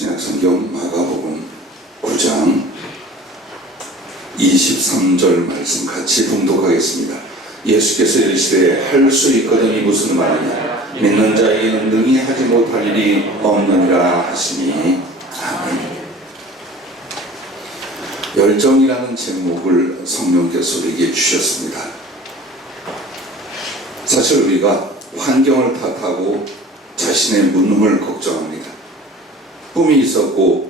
신약성경 마가복음 9장 23절 말씀 같이 봉독하겠습니다. 예수께서 이르시되 할 수 있거든 이 무슨 말이냐 믿는 자에게는 능히 하지 못할 일이 없느니라 하시니 아멘. 열정이라는 제목을 성령께서 우리에게 주셨습니다. 사실 우리가 환경을 탓하고 자신의 무능을 걱정합니다. 꿈이 있었고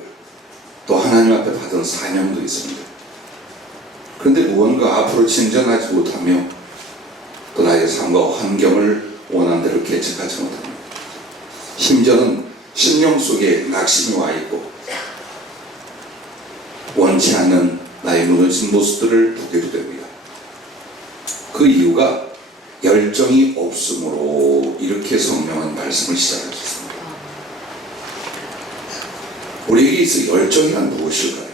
또 하나님 앞에 받은 사명도 있습니다. 그런데 무언가 앞으로 진전하지 못하며 또 나의 삶과 환경을 원하는 대로 개척하지 못합니다. 심지어는 심령 속에 낙심이 와 있고 원치 않는 나의 무너진 모습들을 보게 됩니다. 그 이유가 열정이 없으므로 이렇게 성령은 말씀을 시작하셨습니다. 우리에게 있어 열정이란 무엇일까요?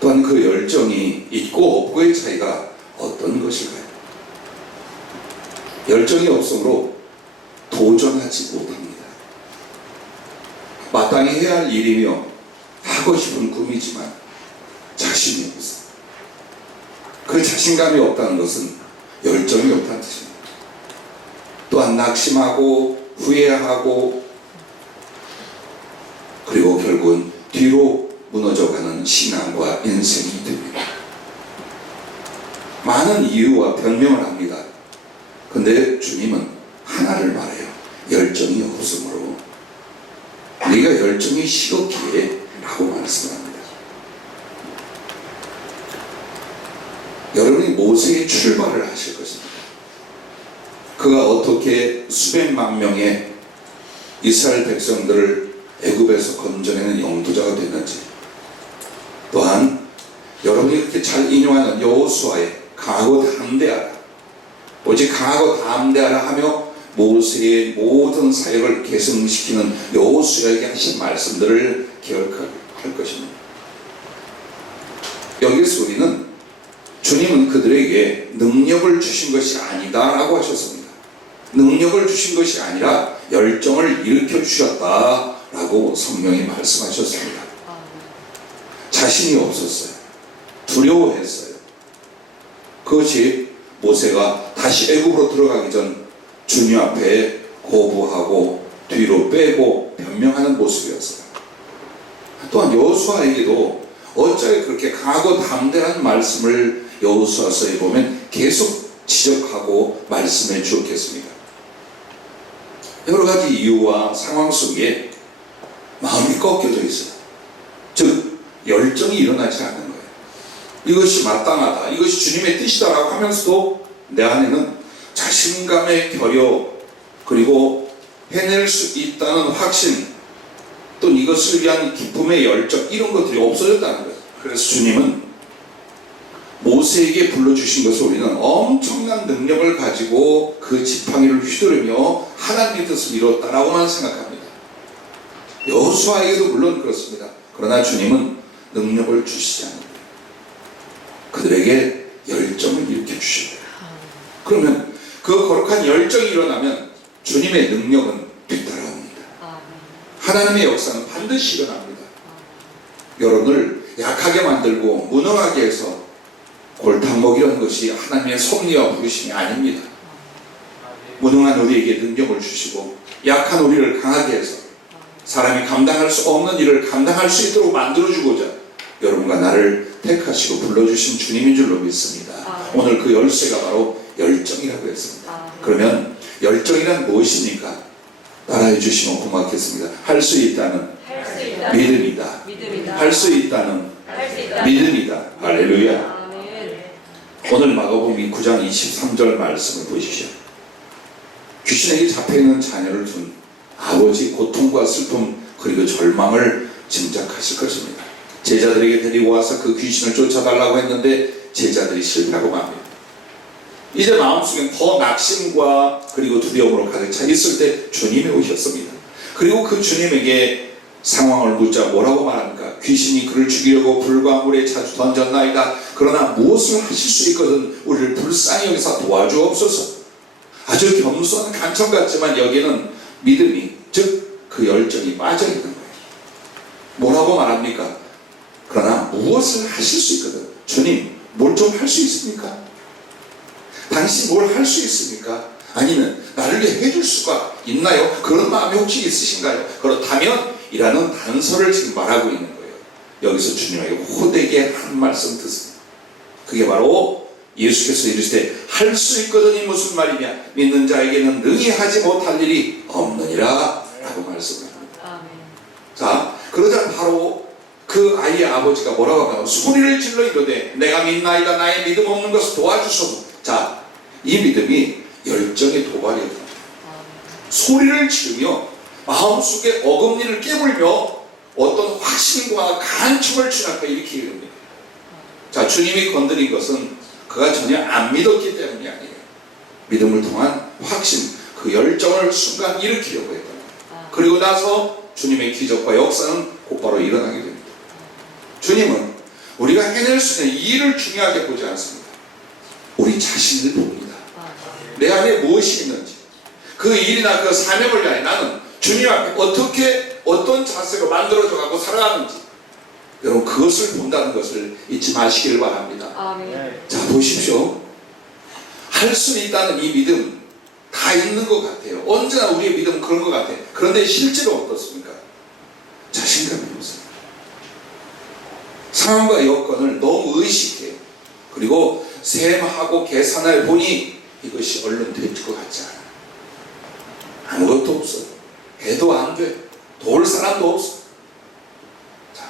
또한 그 열정이 있고 없고의 차이가 어떤 것일까요? 열정이 없으므로 도전하지 못합니다. 마땅히 해야 할 일이며 하고 싶은 꿈이지만 자신이 없어. 그 자신감이 없다는 것은 열정이 없다는 뜻입니다. 또한 낙심하고 후회하고 그리고 결국은 뒤로 무너져가는 신앙과 인생이 됩니다. 많은 이유와 변명을 합니다. 근데 주님은 하나를 말해요. 열정이 없으므로 네가 열정이 식었기에 라고 말씀합니다. 여러분이 모세의 출발을 하실 것입니다. 그가 어떻게 수백만 명의 이스라엘 백성들을 애굽에서 건져내는 영도자가 됐는지, 또한 여러분이 그렇게 잘 인용하는 여호수아의 강하고 담대하라, 오직 강하고 담대하라 하며 모세의 모든 사역을 계승시키는 여호수아에게 하신 말씀들을 기억할 것입니다. 여기서 우리는 주님은 그들에게 능력을 주신 것이 아니다 라고 하셨습니다. 능력을 주신 것이 아니라 열정을 일으켜 주셨다 라고 성령이 말씀하셨습니다. 자신이 없었어요. 두려워했어요. 그것이 모세가 다시 애굽으로 들어가기 전 주님 앞에 거부하고 뒤로 빼고 변명하는 모습이었어요. 또한 여호수아에게도 어쩌게 그렇게 강하고 담대한 말씀을 여호수아서에 보면 계속 지적하고 말씀해 주었겠습니까? 여러 가지 이유와 상황 속에 마음이 꺾여져 있어요. 즉 열정이 일어나지 않는 거예요. 이것이 마땅하다, 이것이 주님의 뜻이다라고 하면서도 내 안에는 자신감의 결여, 그리고 해낼 수 있다는 확신, 또 이것을 위한 기쁨의 열정, 이런 것들이 없어졌다는 거예요. 그래서 주님은 모세에게 불러주신 것을 우리는 엄청난 능력을 가지고 그 지팡이를 휘두르며 하나님의 뜻을 이뤘다라고만 생각합니다. 여호수아에게도 물론 그렇습니다. 그러나 주님은 능력을 주시지 않는다. 그들에게 열정을 일으켜 주셔야 돼요. 그러면 그 거룩한 열정이 일어나면 주님의 능력은 뒤따라옵니다. 하나님의 역사는 반드시 일어납니다. 여러분을 약하게 만들고 무능하게 해서 골탕 먹이려는 것이 하나님의 섭리와 부르심이 아닙니다. 무능한 우리에게 능력을 주시고 약한 우리를 강하게 해서 사람이 감당할 수 없는 일을 감당할 수 있도록 만들어주고자 여러분과 나를 택하시고 불러주신 주님인 줄로 믿습니다. 오늘 그 열쇠가 바로 열정이라고 했습니다. 그러면 열정이란 무엇입니까? 따라해 주시면 고맙겠습니다. 할 수 있다는 믿음이다. 할 수 있다는 믿음이다. 할렐루야. 오늘 마가복음 9장 23절 말씀을 보십시오. 귀신에게 잡혀있는 자녀를 둔 아버지 고통과 슬픔 그리고 절망을 짐작하실 것입니다. 제자들에게 데리고 와서 그 귀신을 쫓아달라고 했는데 제자들이 실패하고 맙니다. 이제 마음속엔 더 낙심과 그리고 두려움으로 가득 차 있을 때 주님이 오셨습니다. 그리고 그 주님에게 상황을 묻자 뭐라고 말합니까? 귀신이 그를 죽이려고 불과 물에 자주 던졌나이다. 그러나 무엇을 하실 수 있거든 우리를 불쌍히 여기서 도와주옵소서. 아주 겸손한 간청 같지만 여기는 믿음이, 즉 그 열정이 빠져있는 거예요. 뭐라고 말합니까? 그러나 무엇을 하실 수 있거든. 주님, 뭘 좀 할 수 있습니까? 당신 뭘 할 수 있습니까? 아니면 나를 위해 해줄 수가 있나요? 그런 마음이 혹시 있으신가요? 그렇다면 이라는 단서를 지금 말하고 있는 거예요. 여기서 주님에게 호되게 한 말씀 듣습니다. 그게 바로 예수께서 이르시되 할 수 있거든이 무슨 말이냐? 믿는 자에게는 능히 하지 못할 일이 없느니라 라고 말씀합니다. 자, 그러자 바로 그 아이의 아버지가 뭐라고 하나 소리를 질러 이르되 내가 믿나이다. 나의 믿음 없는 것을 도와주소서. 자, 이 믿음이 열정의 도발이었다. 소리를 지르며 마음속에 어금니를 깨물며 어떤 확신과 간청을 주님 앞에 일으키게 됩니다. 자, 주님이 건드린 것은 그가 전혀 안 믿었기 때문이 아니에요. 믿음을 통한 확신, 그 열정을 순간 일으키려고 했다. 그리고 나서 주님의 기적과 역사는 곧바로 일어나게 됩니다. 주님은 우리가 해낼 수 있는 이 일을 중요하게 보지 않습니다. 우리 자신을 봅니다. 내 안에 무엇이 있는지, 그 일이나 그 사명을 위하여 나는 주님 앞에 어떻게 어떤 자세로 만들어져 가고 살아가는지, 여러분 그것을 본다는 것을 잊지 마시기를 바랍니다. 아멘. 자, 보십시오. 할 수 있다는 이 믿음 다 있는 것 같아요. 언제나 우리의 믿음은 그런 것 같아요. 그런데 실제로 어떻습니까? 자신감이 없어요. 상황과 여건을 너무 의식해요. 그리고 셈하고 계산해 보니 이것이 얼른 될 것 같지 않아요. 아무것도 없어. 해도 안 돼. 도울 사람도 없어. 자,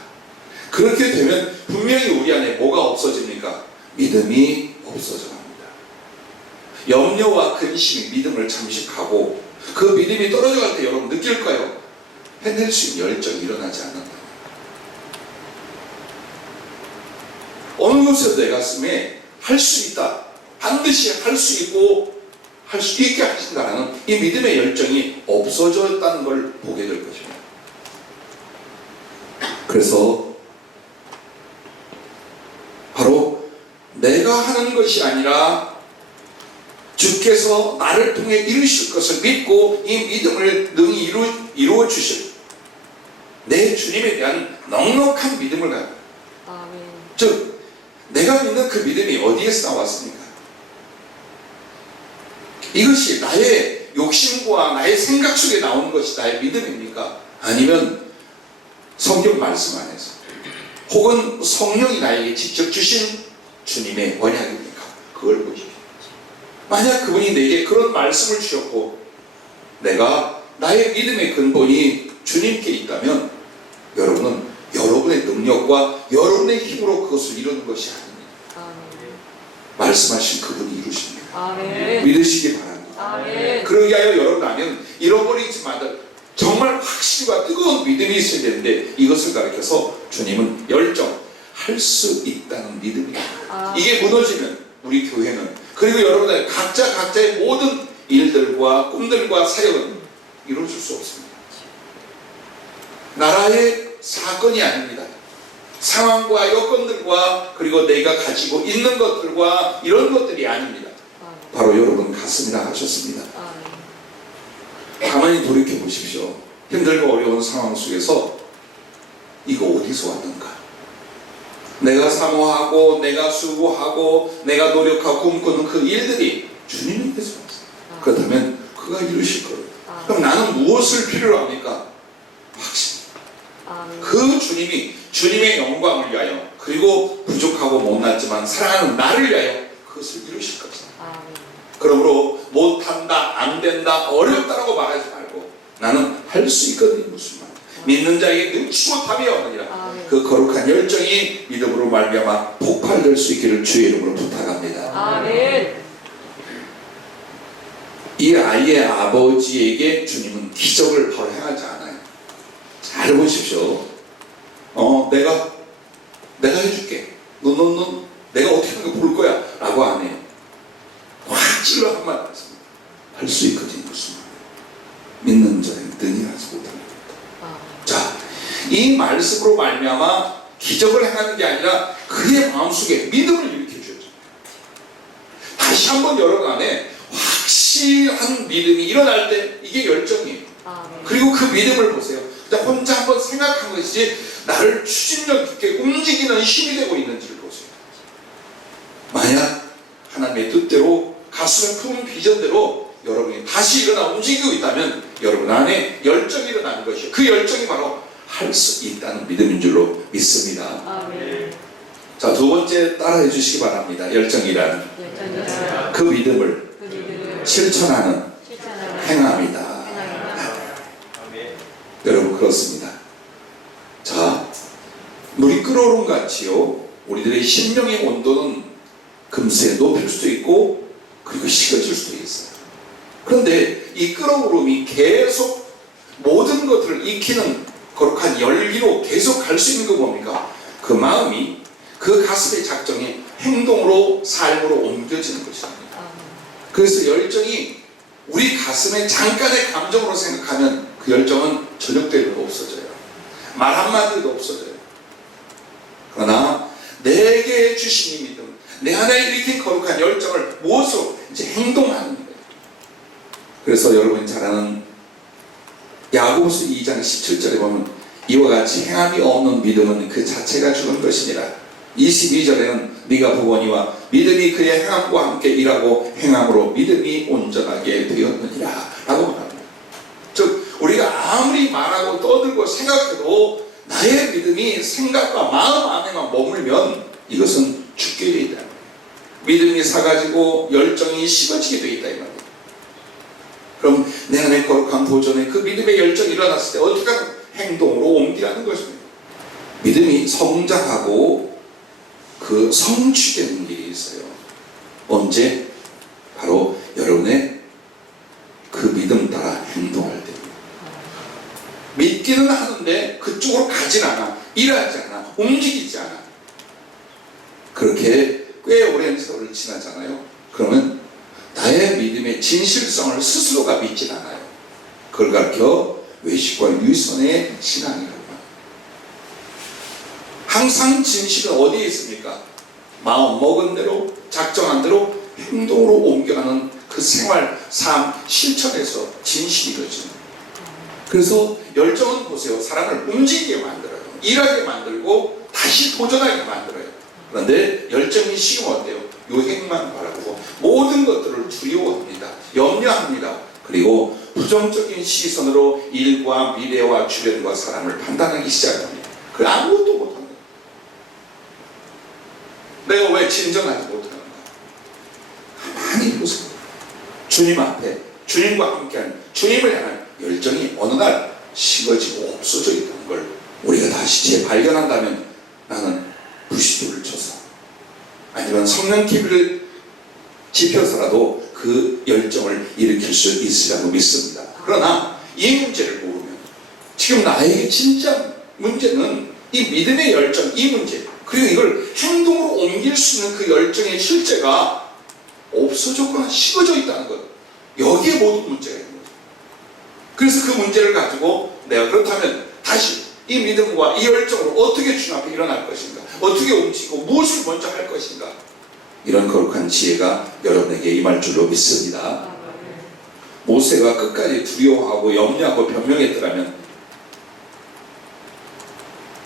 그렇게 되면 분명히 우리 안에 뭐가 없어집니까? 믿음이 없어져 갑니다. 염려와 근심이 믿음을 잠식하고 그 믿음이 떨어져 갈 때 여러분 느낄까요? 해낼 수 있는 열정이 일어나지 않는다. 어느 곳에도 내 가슴에 할 수 있다. 반드시 할 수 있고 할 수 있게 하신다는 이 믿음의 열정이 없어졌다는 걸 보게 될 것입니다. 그래서 바로 내가 하는 것이 아니라 주께서 나를 통해 이루실 것을 믿고 이 믿음을 능히 이루어 주실 내 주님에 대한 넉넉한 믿음을 가지고, 즉 내가 믿는 그 믿음이 어디에서 나왔습니까? 이것이 나의 욕심과 나의 생각 속에 나오는 것이 나의 믿음입니까? 아니면 성경 말씀 안에서 혹은 성령이 나에게 직접 주신 주님의 언약입니까? 그걸 보십시오. 만약 그분이 내게 그런 말씀을 주셨고 내가 나의 믿음의 근본이 주님께 있다면 여러분은 여러분의 능력과 여러분의 힘으로 그것을 이루는 것이 아닙니다. 말씀하신 그분이 이루십니다. 아멘. 믿으시기 바랍니다. 아멘. 그러기 하여 여러분 안에는 잃어버리지만 정말 확신과 뜨거운 믿음이 있어야 되는데 이것을 가르쳐서 주님은 열정, 할 수 있다는 믿음입니다. 이게 무너지면 우리 교회는 그리고 여러분의 각자의 모든 일들과 꿈들과 사역은 이루어질 수 없습니다. 나라의 사건이 아닙니다. 상황과 여건들과 그리고 내가 가지고 있는 것들과 이런 것들이 아닙니다. 바로 여러분 가슴이라 하셨습니다. 가만히 돌이켜 보십시오. 힘들고 어려운 상황 속에서 이거 어디서 왔는가? 내가 사모하고 내가 수고하고 내가 노력하고 꿈꾸는 그 일들이 주님께서 왔어요. 그렇다면 그가 이루실 거예요. 그럼 나는 무엇을 필요로 합니까? 확신. 그 주님이 주님의 영광을 위하여 그리고 부족하고 못났지만 사랑하는 나를 위하여 그것을 이루실 것이다. 그러므로 못한다, 안 된다, 어렵다라고 말하지 말고 나는 할 수 있거든요. 무슨 말? 믿는 자에게 능치 못함이 없느니라. 그 거룩한 열정이 믿음으로 말미암아 폭발될 수 있기를 주의 이름으로 부탁합니다. 아멘. 이 아이의 아버지에게 주님은 기적을 바로 행하지 않아요. 잘 보십시오. 내가 해줄게. 넌 내가 어떻게 하는 거 볼 거야. 라고 안 해요. 확 찔러 한 말 했습니다. 할 수 있거든요. 무슨 말? 믿는 자는 능히 하지 못합니다. 자, 이 말씀으로 말미암아 기적을 행하는 게 아니라 그의 마음속에 믿음을 일으켜 주었죠. 다시 한번 여러분 안에 확실한 믿음이 일어날 때 이게 열정이에요. 그리고 그 믿음을 보세요. 혼자 한번 생각한 것이지 나를 추진력 있게 움직이는 힘이 되고 있는지를 보세요. 만약 하나님의 뜻대로 가슴에 품은 비전대로 여러분이 다시 일어나 움직이고 있다면 여러분 안에 열정이 일어나는 것이요, 그 열정이 바로 할 수 있다는 믿음인 줄로 믿습니다. 아멘. 자, 두 번째 따라해 주시기 바랍니다. 열정이란 그 믿음을 실천하는 행함이다. 여러분 그렇습니다. 자, 물이 끓어오른 같이요, 우리들의 심령의 온도는 금세 높일 수도 있고 그리고 식어질 수도 있어요. 그런데 이 끓어오름이 계속 모든 것들을 익히는 거룩한 열기로 계속 갈 수 있는 거 뭡니까? 그 마음이 그 가슴의 작정이 행동으로, 삶으로 옮겨지는 것입니다. 그래서 열정이 우리 가슴에 잠깐의 감정으로 생각하면 그 열정은 저녁되면 없어져요. 말 한마디도 없어져요. 그러나 내게 주신 이 믿음, 내 안에 일으킨 거룩한 열정을 무엇으로 이제 행동하는 거예요. 그래서 여러분이 잘 아는 야고보서 2장 17절에 보면 이와 같이 행함이 없는 믿음은 그 자체가 죽은 것이니라. 22절에는 네가 보거니와 믿음이 그의 행함과 함께 일하고 행함으로 믿음이 온전하게 되었느니라 라고 말합니다. 즉 우리가 아무리 말하고 떠들고 생각해도 나의 믿음이 생각과 마음 안에만 머물면 이것은 죽게 되어 있다. 믿음이 사가지고 열정이 식어지게 되어 있다 이 말이에요. 그럼 내 안에 거룩한 보존에 그 믿음의 열정이 일어났을 때 어떻게 하면 행동으로 옮기라는 것입니다. 믿음이 성장하고 그 성취되는 일이 있어요. 언제? 바로 여러분의 그 믿음 따라 행동할 때입니다. 믿기는 하는데 그쪽으로 가진 않아, 일하지 않아, 움직이지 않아. 그렇게 꽤 오랜 세월을 지나잖아요. 그러면 나의 믿음의 진실성을 스스로가 믿진 않아요. 그걸 가르쳐 외식과 유선의 신앙이라고 합니다. 항상 진실은 어디에 있습니까? 마음 먹은 대로, 작정한 대로 행동으로 옮겨가는 그 생활, 삶, 실천에서 진실이 이루어집니다. 그래서 열정은 보세요. 사람을 움직이게 만들어요. 일하게 만들고 다시 도전하게 만들어요. 그런데 열정이 식으면 어때요? 요행만 바라보고 모든 것들을 두려워합니다. 염려합니다. 그리고 부정적인 시선으로 일과 미래와 주변과 사람을 판단하기 시작합니다. 그 아무것도 못합니다. 내가 왜 진정하지 못하는가? 가만히 보세요. 주님 앞에 주님과 함께하는 주님을 향한 열정이 어느 날 식어지고 없어져 있다는 걸 우리가 다시 재발견한다면 나는 부시도를 쳐서 아니면 성령 TV를 지펴서라도 그 열정을 일으킬 수 있으리라고 믿습니다. 그러나 이 문제를 모르면 지금 나에게 진짜 문제는 이 믿음의 열정, 이 문제, 그리고 이걸 행동으로 옮길 수 있는 그 열정의 실제가 없어졌거나 식어져 있다는 것, 여기에 모든 문제가 있는 거죠. 그래서 그 문제를 가지고 내가 그렇다면 다시 이 믿음과 이 열정으로 어떻게 주님 앞에 일어날 것인가, 어떻게 움직이고 무엇을 먼저 할 것인가, 이런 거룩한 지혜가 여러분에게 임할 줄로 믿습니다. 모세가 끝까지 두려워하고 염려하고 변명했더라면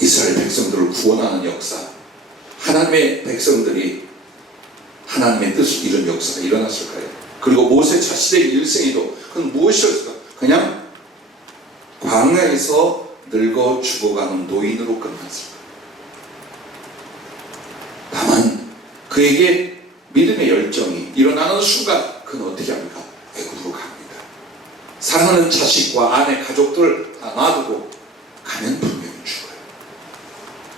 이스라엘 백성들을 구원하는 역사, 하나님의 백성들이 하나님의 뜻을 이룬 역사가 일어났을까요? 그리고 모세 자신의 일생에도 그건 무엇이었을까? 그냥 광야에서 늙어 죽어가는 노인으로 끝났을까? 다만 그에게 믿음의 열정이 일어나는 순간 그는 어떻게 합니까? 애굽으로 갑니다. 사랑하는 자식과 아내, 가족들 다 놔두고 가면 분명히 죽어요.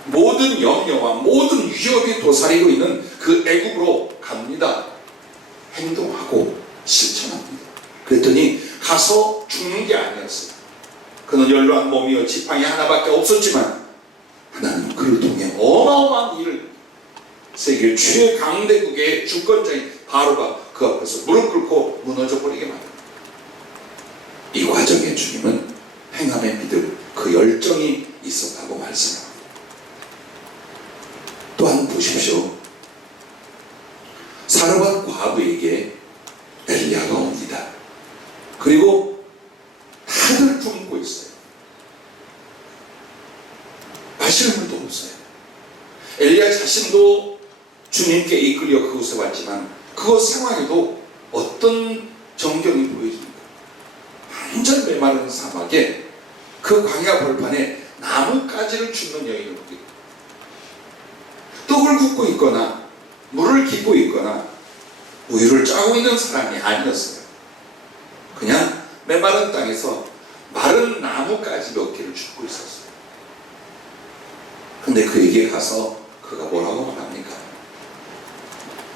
모든 염려와 모든 위협이 도사리고 있는 그 애굽으로 갑니다. 행동하고 실천합니다. 그랬더니 가서 죽는 게 아니었어요. 그는 연로한 몸이요 지팡이 하나밖에 없었지만 하나님 그를 통해 어마어마한 일을, 세계 최강대국의 주권자인 바로가 그 앞에서 무릎 꿇고 무너져 버리게 만듭니다. 이 과정에 주님은 행함의 믿음, 그 열정이 있었다고 말씀합니다. 또한 보십시오. 사르밧 과부에게 엘리야가 옵니다. 그리고 다들 굶고 있어요. 마실 물도 없어요. 엘리야 자신도 주님께 이끌려 그곳에 왔지만 그곳 상황에도 어떤 정경이 보여집니까? 완전 메마른 사막에 그 광야 벌판에 나뭇가지를 줍는 여인을 보게 됩니다. 떡을 굽고 있거나 물을 깃고 있거나 우유를 짜고 있는 사람이 아니었어요. 그냥 메마른 땅에서 마른 나뭇가지 몇 개를 줍고 있었어요. 근데 그에게 가서 그가 뭐라고 말합니까?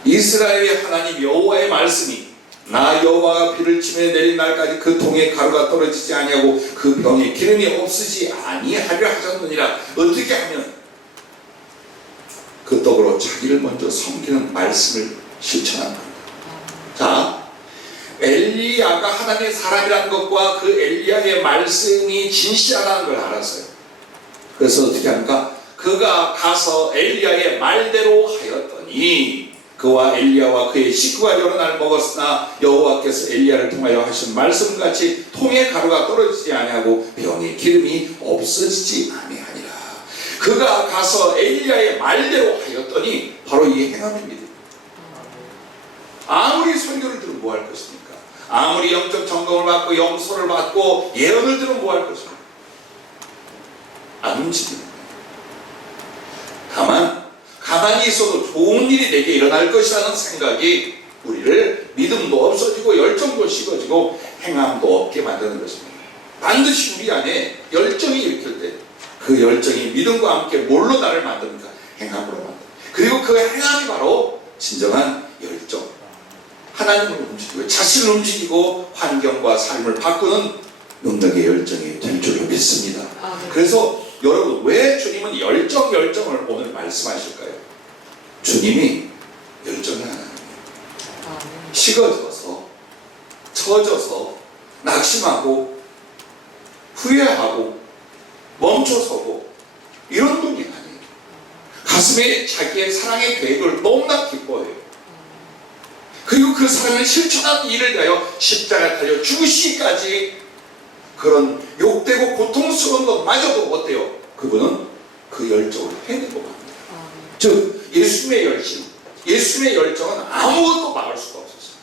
이스라엘의 하나님 여호와의 말씀이 나 여호와가 비를 치며 내린 날까지 그 통에 가루가 떨어지지 아니하고 그 병에 기름이 없으지 아니하려 하셨느니라. 어떻게 하면 그 떡으로 자기를 먼저 섬기는 말씀을 실천한 겁니다. 자, 엘리야가 하나님의 사람이라는 것과 그 엘리야의 말씀이 진실하다는 걸 알았어요. 그래서 어떻게 합니까? 그가 가서 엘리야의 말대로 하였더니 그와 엘리야와 그의 식구가 여러 날 먹었으나 여호와께서 엘리야를 통하여 하신 말씀같이 통에 가루가 떨어지지 아니하고 병에 기름이 없어지지 아니하니라. 그가 가서 엘리야의 말대로 하였더니 바로 이 행함입니다. 아무리 설교를 들으면 뭐 할 것입니까? 아무리 영적 점검을 받고 영서를 받고 예언을 들으면 뭐 할 것입니까? 안 움직이는 거예요. 다만 가만히 있어도 좋은 일이 내게 일어날 것이라는 생각이 우리를 믿음도 없어지고 열정도 식어지고 행함도 없게 만드는 것입니다. 반드시 우리 안에 열정이 일으킬 때 그 열정이 믿음과 함께 뭘로 나를 만듭니까? 행함으로 만듭니다. 그리고 그 행함이 바로 진정한 열정, 하나님을 움직이고 자신을 움직이고 환경과 삶을 바꾸는 능력의 열정이 될 줄로 믿습니다. 그래서 여러분, 왜 주님은 열정을 오늘 말씀하실까요? 주님이 열정이 하나님이에요. 식어져서, 처져서, 낙심하고, 후회하고, 멈춰서고, 이런 분이 아니에요. 가슴에 자기의 사랑의 계획을 너무나 기뻐해요. 그리고 그 사랑을 실천하는 일을 위하여 십자가에 달려 죽으시기까지 그런 욕되고 고통스러운 것마저도 어때요? 그분은 그 열정을 해내고 갑니다. 즉 예수님의 열심, 예수님의 열정은 아무것도 막을 수가 없었어요.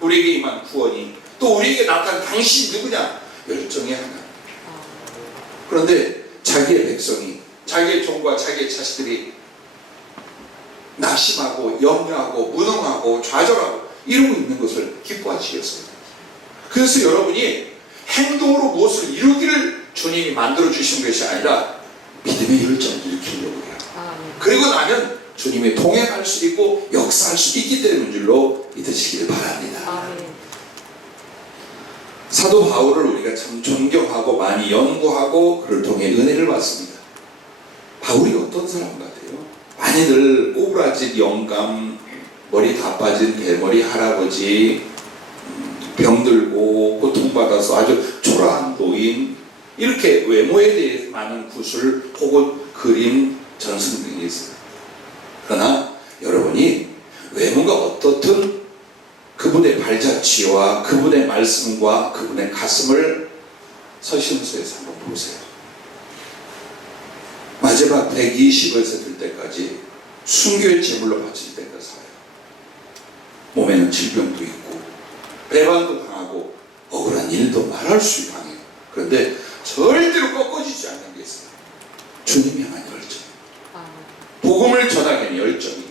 우리에게 임한 구원이, 또 우리에게 나타난 당신이 누구냐? 열정의 하나님. 그런데 자기의 백성이, 자기의 종과 자기의 자식들이 낙심하고 염려하고 무능하고 좌절하고 이러고 있는 것을 기뻐하시겠어요? 그래서 여러분이 행동으로 무엇을 이루기를 주님이 만들어 주신 것이 아니라 믿음의 열정을 일으키려고 해요. 그리고 나면 주님이 동행할 수 있고 역사할 수 있기 때문인 줄로 믿으시길 바랍니다. 사도 바울을 우리가 참 존경하고 많이 연구하고 그를 통해 은혜를 받습니다. 바울이 어떤 사람 같아요? 많이들 꼬부라진 영감, 머리 다 빠진 대머리 할아버지, 병들고 고통받아서 아주 초라한 노인, 이렇게 외모에 대해 많은 구술 혹은 그림, 전승 등이 있어요. 그러나 여러분이 외모가 어떻든 그분의 발자취와 그분의 말씀과 그분의 가슴을 서신서에서 한번 보세요. 마지막 120을 세들 때까지 순교의 제물로 바칠 때까지 살아요. 몸에는 질병도 있고 배반도 당하고 억울한 일도 말할 수 당해요. 그런데 절대로 꺾어지지 않는 게 있어요. 주님이 향한 열정, 복음을 전하기 위한 열정이,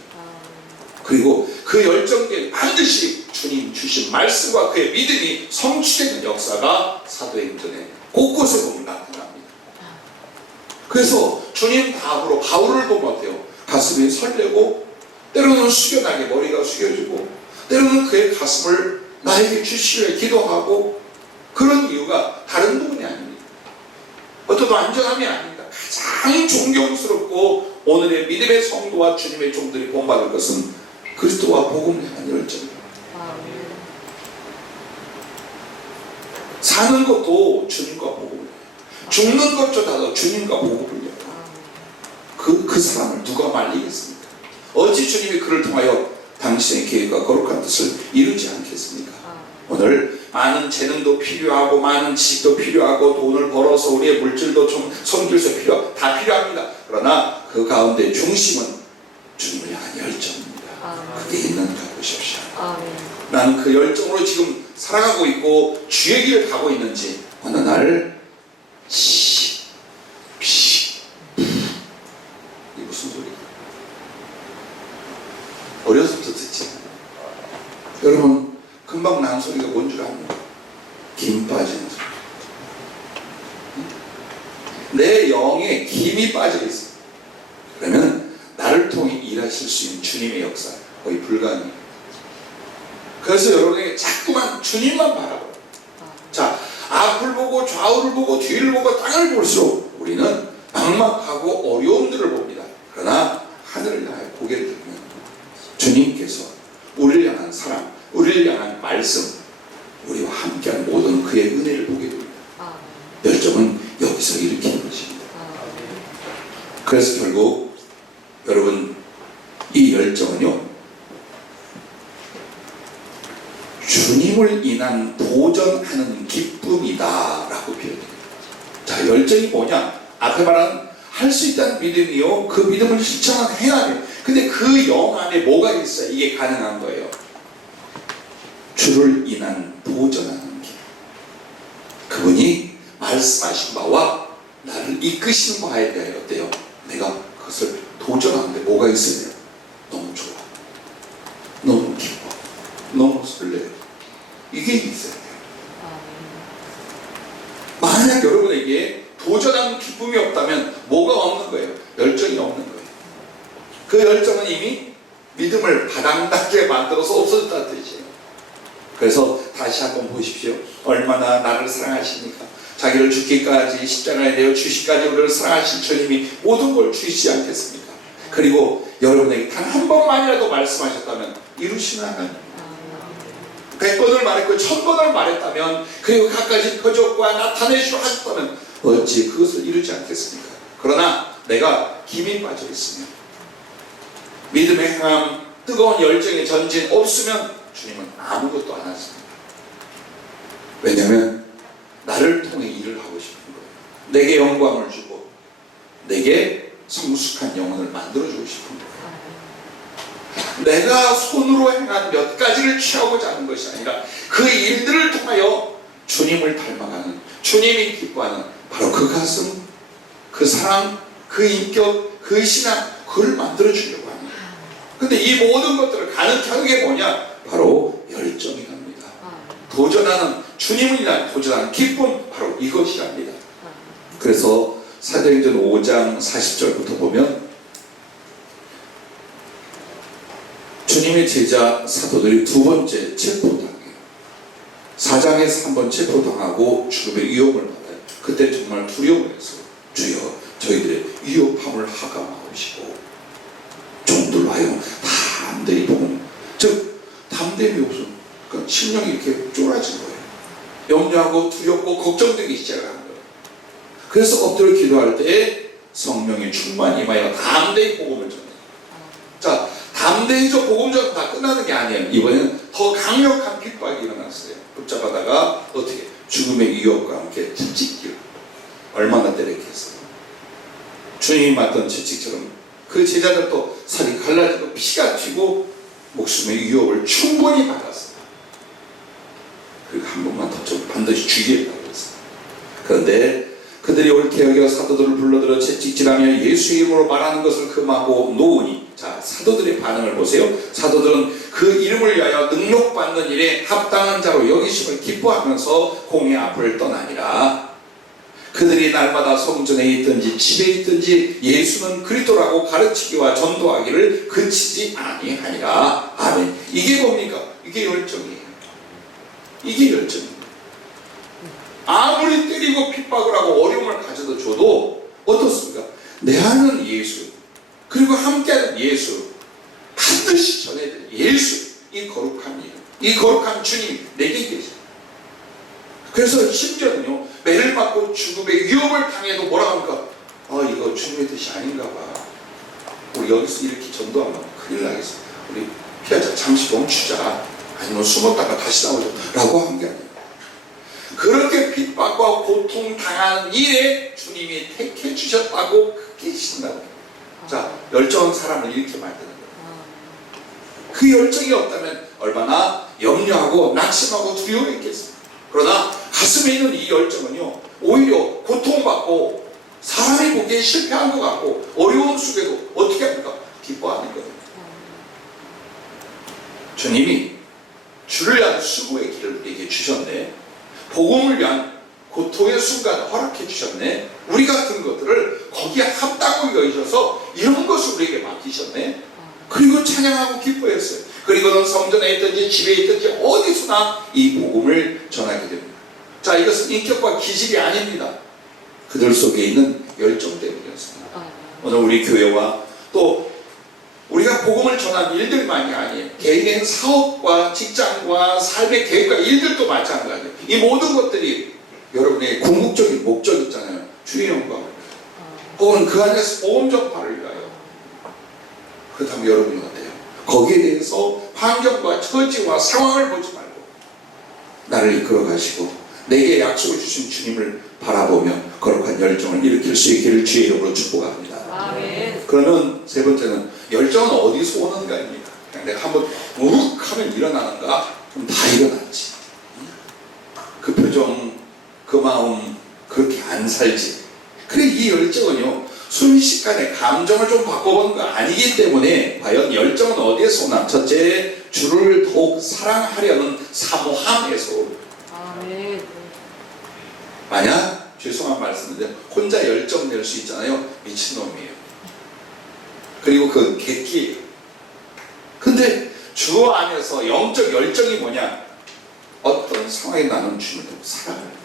그리고 그 열정에 반드시 주님 주신 말씀과 그의 믿음이 성취되는 역사가 사도행전에 곳곳에 보면 나타납니다. 그래서 주님 다음으로 바울을 보면 어때요? 가슴이 설레고 때로는 숙연하게 머리가 숙여지고 때로는 그의 가슴을 나에게 주시려 기도하고, 그런 이유가 다른 부분이 아닙니다. 어떤 안전함이 아닙니다. 가장 존경스럽고 오늘의 믿음의 성도와 주님의 종들이 본받을 것은 그리스도와 복음을 향한 열정입니다. 사는 것도 주님과 복음을, 죽는 것조차도 주님과 복음을 위하여. 그 사람을 누가 말리겠습니까? 어찌 주님이 그를 통하여 당신의 계획과 거룩한 뜻을 이루지 않겠습니까? 오늘 많은 재능도 필요하고 많은 지식도 필요하고 돈을 벌어서 우리의 물질도 좀 섬길 수 다 필요합니다. 그러나 그 가운데 중심은 주님을 향한 열정입니다. 그게 있는가 보십시오. 나는 그 열정으로 지금 살아가고 있고 주의 길을 가고 있는지 어느 날 이게 무슨 소리야? 어려서부터 듣지. 여러분 금방 난 소리가 뭔 줄 압니까? 김 빠지는 소리. 내 영에 김이 빠져 있어. 그러면 나를 통해 일하실 수 있는 주님의 역사 거의 불가능해요. 그래서 여러분에게 자꾸만 주님만 바라봐요. 자, 앞을 보고 좌우를 보고 뒤를 보고 땅을 볼수록 우리는 막막하고 어려움들을 봅니다. 그러나 하늘을 향해 고개를 들면 주님께서 우리를 향한 사랑, 우리를 향한 말씀, 우리와 함께한 모든 그의 은혜를 보게 됩니다. 열정은 여기서 일으키는 것입니다. 그래서 결국 여러분 이 열정은요, 주님을 인한 도전하는 기쁨이다 라고 표현합니다. 자, 열정이 뭐냐? 앞에 말한 할 수 있다는 믿음이요, 그 믿음을 실천하는 행함이에요. 근데 그 영 안에 뭐가 있어야 이게 가능한 거예요? 주를 인한 도전하는 기쁨. 그분이 말씀하신 바와 나를 이끄시는 바에 대하여 어때요? 내가 그것을 도전하는데 뭐가 있어야 돼요? 너무 좋아, 너무 기뻐, 너무 설레요. 이게 있어야 돼요. 만약 여러분에게 도전하는 기쁨이 없다면 뭐가 없는 거예요? 열정이 없는 거예요. 그 열정은 이미 믿음을 바닥나게 만들어서 없어졌다는 뜻이에요. 그래서 다시 한번 보십시오. 얼마나 나를 사랑하십니까? 자기를 죽기까지 십자가에 내어 주시기까지 우리를 사랑하신 주님이 모든 걸 주시지 않겠습니까? 그리고 여러분에게 단 한 번만이라도 말씀하셨다면 이루시는 하나님, 100번을 말했고 1000번을 말했다면, 그리고 갖가지 표적과 나타내시고 하셨다면 어찌 그것을 이루지 않겠습니까? 그러나 내가 김이 빠져 있으면, 믿음의 행함, 뜨거운 열정의 전진 없으면 주님은 아무것도 안 하십니다. 왜냐하면 나를 통해 일을 하고 싶은 거예요. 내게 영광을 주고 내게 성숙한 영혼을 만들어주고 싶은 거예요. 내가 손으로 행한 몇 가지를 취하고자 하는 것이 아니라 그 일들을 통하여 주님을 닮아가는, 주님이 기뻐하는 바로 그 가슴, 그 사랑, 그 인격, 그 신앙, 그걸 만들어주려고 합니다. 근데 이 모든 것들을 가능케 하는 게 뭐냐? 바로 열정이랍니다. 도전하는, 주님을 위한 도전하는 기쁨, 바로 이것이랍니다. 그래서 사도행전 5장 40절부터 보면 주님의 제자 사도들이 두 번째 체포당해요. 4장에서 한 번 체포당하고 죽음의 위협을 받아요. 그때 정말 두려워해서 주여 저희들의 위협함을 하감하옵시고 종들로 하여금 담대히 복음, 즉 담대히 없어, 그러니까 심령이 이렇게 쫄아진 거예요. 염려하고 두렵고 걱정되기 시작하는 거예요. 그래서 엎드려 기도할 때에 성령의 충만이 임하여 담대히 복음을 전해요. 자, 담대히 저 복음 전은 다 끝나는 게 아니에요. 이번에는 더 강력한 핍박이 일어났어요. 붙잡아다가 어떻게 죽음의 위협과 함께 채찍질, 얼마나 때렸겠어요. 주님이 맞던 채찍처럼 그 제자들도 살이 갈라지고 피가 튀고 목숨의 위협을 충분히 받았어요. 그리고 한 번만 더 반드시 죽이겠다고 했어요. 그런데 그들이 옳게 여겨 사도들을 불러들어 채찍질하며 예수의 이름으로 말하는 것을 금하고 놓으니, 자, 사도들의 반응을 보세요. 사도들은 그 이름을 위하여 능력받는 일에 합당한 자로 여기심을 기뻐하면서 공의 앞을 떠나니라. 그들이 날마다 성전에 있든지 집에 있든지 예수는 그리스도라고 가르치기와 전도하기를 그치지 아니하니라. 아멘. 이게 뭡니까? 이게 열정이에요. 이게 열정입니다. 아무리 때리고 핍박을 하고 어려움을 가져다 줘도 어떻습니까? 내 아는 예수, 그리고 함께하는 예수, 반드시 전해야 될 예수, 이 거룩한 이름, 이 거룩한 주님 내게 계셔. 그래서 심지어는요, 매를 맞고 죽음의 위협을 당해도 뭐라 합니까? 이거 주님의 뜻이 아닌가 봐. 우리 여기서 이렇게 전도하면 큰일 나겠어. 우리 피하자, 잠시 멈추자. 아니면 숨었다가 다시 나오자 라고 한 게 아니에요. 고통과 고통당하는 일에 주님이 택해 주셨다고 그렇게 신다고. 자, 열정은 사람을 이렇게 만드는 거예요. 그 열정이 없다면 얼마나 염려하고 낙심하고 두려워했겠습니까? 그러나 가슴에 있는 이 열정은요, 오히려 고통받고 사람이 보기에 실패한 것 같고 어려운 속에도 어떻게 합니까? 기뻐하는 거예요. 주님이 주를 위한 수고의 길을 우리에게 주셨네. 복음을 위한 고통의 순간을 허락해 주셨네. 우리 같은 것들을 거기에 합당하게 여기셔서 이런 것을 우리에게 맡기셨네. 그리고 찬양하고 기뻐했어요. 그리고는 성전에 있든지 집에 있든지 어디서나 이 복음을 전하게 됩니다. 자, 이것은 인격과 기질이 아닙니다. 그들 속에 있는 열정 때문이었습니다. 오늘 우리 교회와 또 우리가 복음을 전한 일들만이 아니에요. 개인의 사업과 직장과 삶의 계획과 일들도 마찬가지예요. 이 모든 것들이 여러분의 궁극적인 목적 있잖아요. 주의 영광을 위하여. 혹은 그 안에서 복음 전파를 위하여. 그렇다면 여러분이 어때요? 거기에 대해서 환경과 처지와 상황을 보지 말고 나를 이끌어 가시고 내게 약속을 주신 주님을 바라보며 거룩한 열정을 일으킬 수 있기를 주의 이름으로 축복합니다. 아멘. 그러면 세 번째는 열정은 어디서 오는가입니다. 그냥 내가 한번 우욱 하면 일어나는가? 그럼 다 일어나지. 그 표정, 그 마음 그렇게 안 살지. 그래, 이 열정은요, 순식간에 감정을 좀 바꿔보는 거 아니기 때문에 과연 열정은 어디에서 오나? 첫째, 주를 더욱 사랑하려는 사모함에서 옵니다. 아멘. 만약 죄송한 말씀인데 혼자 열정 낼 수 있잖아요. 미친놈이에요. 그리고 그 객기예요. 근데 주 안에서 영적 열정이 뭐냐? 어떤 상황에 나는 주님을 사랑해요.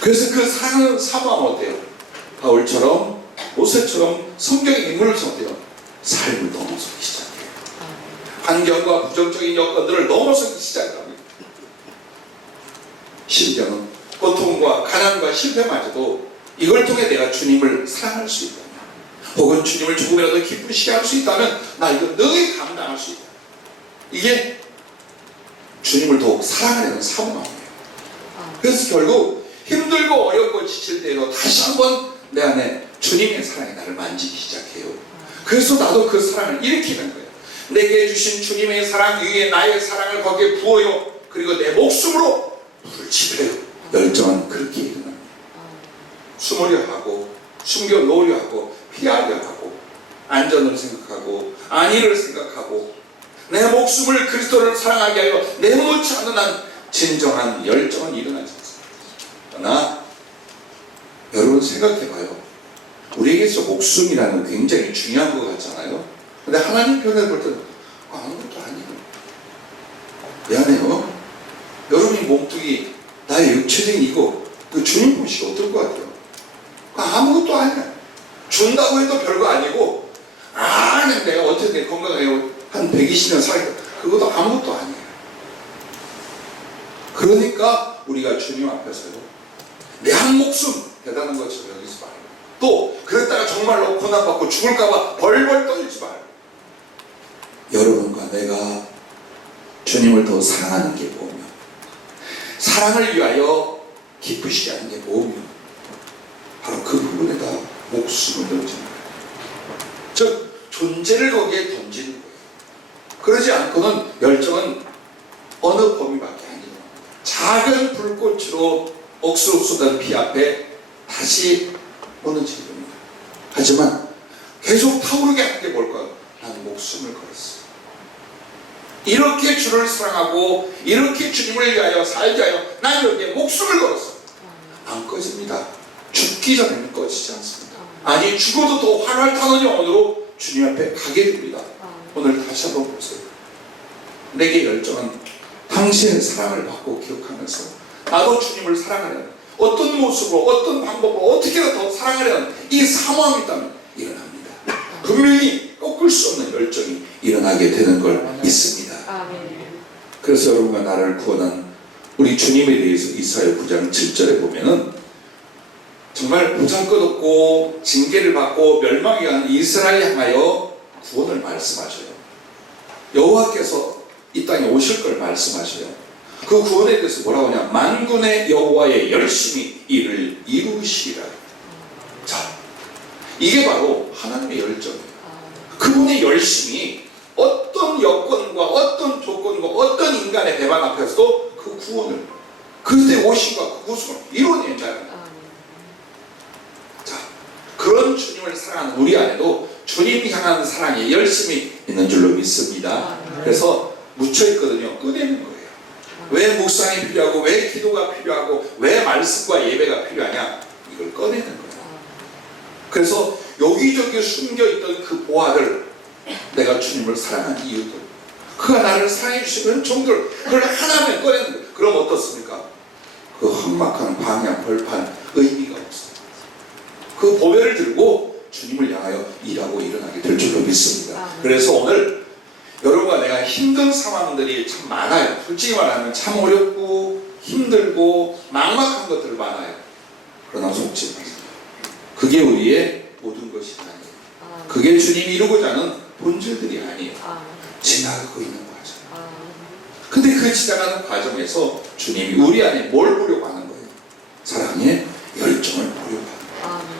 그래서 그 사랑하는 사모함 어때요? 바울처럼 모세처럼 성경의 인물을 어때요? 삶을 넘어서기 시작해요. 환경과 부정적인 여건들을 넘어서기 시작합니다. 심지어는 고통과 가난과 실패마저도 이걸 통해 내가 주님을 사랑할 수 있다면, 혹은 주님을 조금이라도 기쁘시게 할 수 있다면 나 이거 능히 감당할 수 있다. 이게 주님을 더욱 사랑하려는 사모함이에요. 그래서 결국 힘들고 어렵고 지칠 때에도 다시 한번 내 안에 주님의 사랑이 나를 만지기 시작해요. 그래서 나도 그 사랑을 일으키는 거예요. 내게 주신 주님의 사랑 위에 나의 사랑을 거기에 부어요. 그리고 내 목숨으로 불지펴요. 열정은 그렇게 일어납니다. 숨으려 하고 숨겨 놓으려 하고 피하려 하고 안전을 생각하고 안위를 생각하고 내 목숨을 그리스도를 사랑하게 하여 내놓지 않는 한 진정한 열정은 일어나지 않습니다. 그러나 여러분 생각해봐요. 우리에게서 목숨이라는 건 굉장히 중요한 것 같잖아요. 근데 하나님 편에 볼 때는 아무것도 아니에요. 미안해요. 여러분이 몸뚱이 나의 육체적인 이거 그 주님 보시기 어떨 것 같아요? 아무것도 아니야. 준다고 해도 별거 아니고 그냥 내가 어쨌든 건강해요. 한 120년 살겠다. 그것도 아무것도 아니에요. 그러니까 우리가 주님 앞에서요, 내 한 목숨 대단한 것처럼 여기지 말고, 또 그랬다가 정말로 고난받고 죽을까봐 벌벌 떨지 말고, 여러분과 내가 주님을 더 사랑하는 게 뭐며 사랑을 위하여 기쁘시게 하는 게 뭐며 바로 그 부분에다 목숨을 던지는 거예요. 즉 존재를 거기에 던지는 거예요. 그러지 않고는 열정은 어느 범위밖에 안 일어납니다. 작은 불꽃으로 억수로 쏟아진 피 앞에 다시 무너지게 됩니다. 하지만 계속 타오르게 하는 게 뭘까요? 나는 목숨을 걸었어. 이렇게 주를 사랑하고 이렇게 주님을 위하여 살게 하여 나는 여기에 목숨을 걸었어. 안 꺼집니다. 죽기 전에는 꺼지지 않습니다. 아니 죽어도 더 활활 타는 영혼으로 주님 앞에 가게 됩니다. 오늘 다시 한번 보세요. 내게 열정은 당신의 사랑을 받고 기억하면서 나도 주님을 사랑하려는, 어떤 모습으로 어떤 방법으로 어떻게든 더 사랑하려는 이 사모함이 있다면 일어납니다. 분명히 꺾을 수 없는 열정이 일어나게 되는 걸 믿습니다. 그래서 여러분과 나를 구원한 우리 주님에 대해서 이사야 9장 7절에 보면은 정말 보잘것없고 징계를 받고 멸망에 가는 이스라엘을 향하여 구원을 말씀하셔요. 여호와께서 이 땅에 오실 걸 말씀하셔요. 그 구원에 대해서 뭐라고 하냐? 만군의 여호와의 열심히 이를 이루시리라. 자, 이게 바로 하나님의 열정이에요. 그분의 열심이 어떤 여건과 어떤 조건과 어떤 인간의 배반 앞에서도 그 구원을, 그때 오심과 그 구속을 이루어낸 자입니다. 자, 그런 주님을 사랑하는 우리 안에도 주님이 향하는 사랑이 열심히 있는 줄로 믿습니다. 그래서 묻혀있거든요. 꺼내는 거예요. 왜 묵상이 필요하고, 왜 기도가 필요하고, 왜 말씀과 예배가 필요하냐? 이걸 꺼내는 거예요. 그래서 여기저기 숨겨있던 그 보화를, 내가 주님을 사랑하는 이유들, 그가 나를 사랑해 주시는 종들, 그걸 하나님에 꺼내는 거예요. 그럼 어떻습니까? 그 황막한 방향 벌판 의미가 없어요. 그 보배를 들고 주님을 향하여 일하고 일어나게 될 줄로 믿습니다. 그래서 오늘 여러분과 내가 힘든 상황들이 참 많아요. 솔직히 말하면 참 어렵고 힘들고 막막한 것들 많아요. 그러나 속지 마세요. 그게 우리의 모든 것이 아니에요. 그게 주님이 이루고자 하는 본질들이 아니에요. 지나가고 있는 과정. 근데 그 지나가는 과정에서 주님이 우리 안에 뭘 보려고 하는 거예요? 사랑의 열정을 보려고 하는 거예요.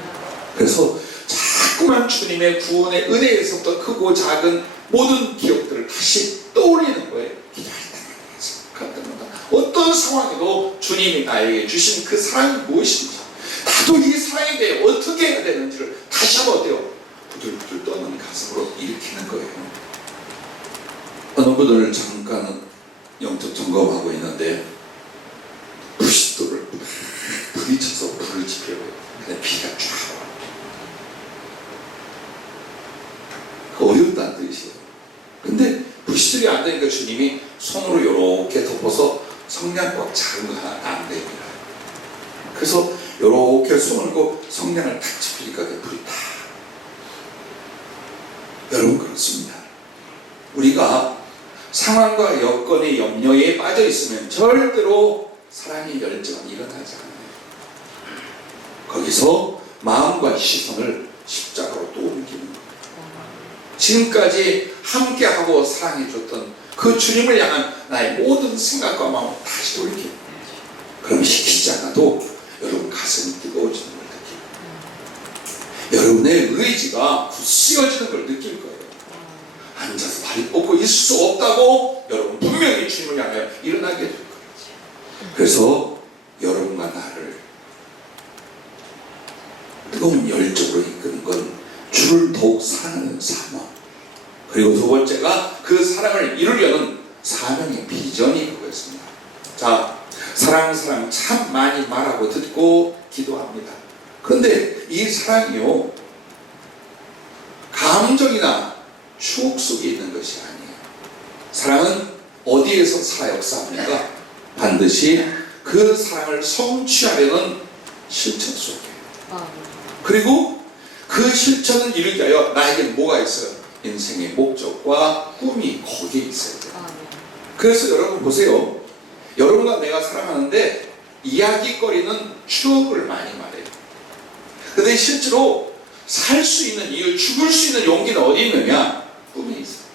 그래서 자꾸만 주님의 구원의 은혜에서부터 크고 작은 모든 기억들을 다시 떠올리는 거예요. 기도할 때마다 어떤 상황에도 주님이 나에게 주신 그 사랑이 무엇인지, 나도 이 사랑에 대해 어떻게 해야 되는지를 다시 한번 어때요? 부들부들 떠는 가슴으로 일으키는 거예요. 어느 분들 잠깐 영적 점검하고 있는데 부싯돌을 부딪혀서 불을 지펴요. 근데 피가 쫙 와요. 어렵다는 뜻이에요. 근데 부싯돌이 안 되니까 주님이 손으로 이렇게 덮어서 성냥과 작은 거 하나 안 됩니다. 그래서 이렇게 손을 고 성냥을 탁 짚으니까 불이 다. 여러분, 그렇습니다. 우리가 상황과 여건의 염려에 빠져 있으면 절대로 사랑의 열정은 일어나지 않아요. 거기서 마음과 시선을 십자가로 또 옮기는 거예요. 지금까지 함께하고 사랑해줬던 그 주님을 향한 나의 모든 생각과 마음을 다시 돌리게. 그럼 시키지 않아도 여러분 가슴이 뜨거워지는 걸 느끼고, 여러분의 의지가 굳세어지는 걸 느낄 거예요. 앉아서 다리 뻗고 있을 수 없다고 여러분 분명히 주님을 향하여 일어나게 될 거예요. 그래서 여러분과 나를 뜨거운 열정으로 이끄는 건 주를 더욱 사랑하는 사명, 그리고 두 번째가 그 사랑을 이루려는 사명의 비전이 그거였습니다. 자, 사랑 참 많이 말하고 듣고 기도합니다. 그런데 이 사랑이요, 감정이나 추억 속에 있는 것이 아니에요. 사랑은 어디에서 살아 역사합니까? 반드시 그 사랑을 성취하려는 실천 속에. 그리고 그 실천을 이루기 위하여 나에게 뭐가 있어요? 인생의 목적과 꿈이 거기에 있어야 돼요. 그래서 여러분 보세요. 여러분과 내가 사랑하는데 이야기거리는 추억을 많이 말해요. 근데 실제로 살 수 있는 이유, 죽을 수 있는 용기는 어디 있느냐? 꿈에 있어요.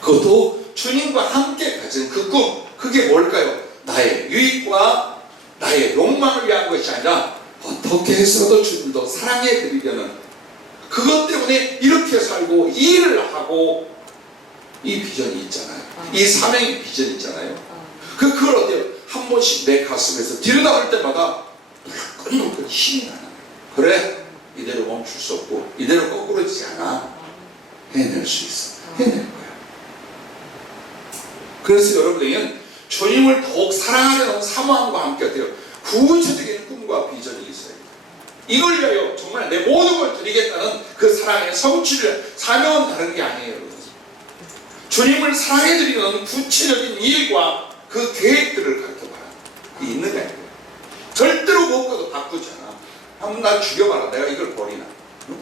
그것도 주님과 함께 가진 그 꿈, 그게 뭘까요? 나의 유익과 나의 욕망을 위한 것이 아니라 어떻게 해서도 주님도 사랑해 드리려는, 그것 때문에 이렇게 살고 이 일을 하고, 이 비전이 있잖아요. 이 사명의 비전이 있잖아요. 그걸 어때요? 한 번씩 내 가슴에서 들여다볼 때마다 끊임없는 힘이 나는 거예요. 그래, 이대로 멈출 수 없고 이대로 거꾸로지지 않아. 해낼 수 있어. 해낼 거야. 그래서 여러분에게는 주님을 더욱 사랑하려는 사모함과 함께 어때요? 구체적인 꿈과 비전이 있어요. 이걸 위하여 정말 내 모든 걸 드리겠다는 그 사랑의 성취를, 사명은 다른 게 아니에요. 여러분. 주님을 사랑해드리는 구체적인 일과 그 계획들을 갖게 봐라. 그게 있는 게 아니에요. 절대로 무엇과도 바꾸지 않아. 한번 날 죽여봐라. 내가 이걸 버리나. 응?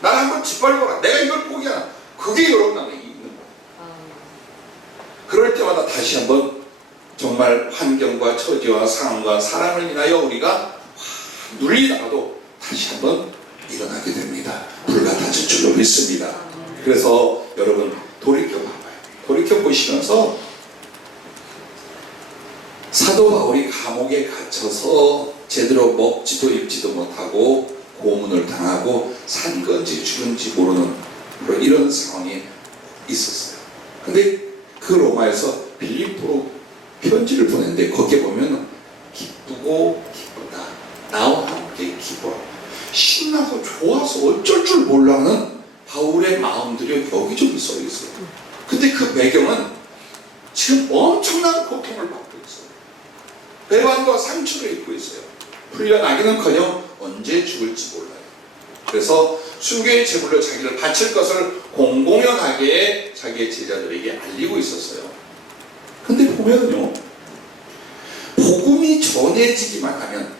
나를 한번 짓밟아라. 내가 이걸 포기하나. 그게 여러분 안에 있는 거예요. 그럴 때마다 다시 한번 정말 환경과 처지와 상황과 사람을 인하여 우리가 눌리다가도 다시 한번 일어나게 됩니다. 불같아질 줄로 믿습니다. 그래서 여러분 돌이켜봐봐요. 돌이켜보시면서 사도 바울이 감옥에 갇혀서 제대로 먹지도 입지도 못하고 고문을 당하고 산 건지 죽은지 모르는 이런 상황이 있었어요. 근데 그 로마에서 빌립보로 편지를 보냈는데 거기에 보면 기쁘고 기쁘다, 나와 함께 기뻐, 신나서 좋아서 어쩔 줄 몰라는 바울의 마음들이 여기저기 써 있어요. 근데 그 배경은 지금 엄청난 고통을 받고 있어요. 배반과 상처를 입고 있어요. 풀려나기는커녕 언제 죽을지 몰라요. 그래서 순교의 제물로 자기를 바칠 것을 공공연하게 자기의 제자들에게 알리고 있었어요. 근데 보면요, 복음이 전해지기만 하면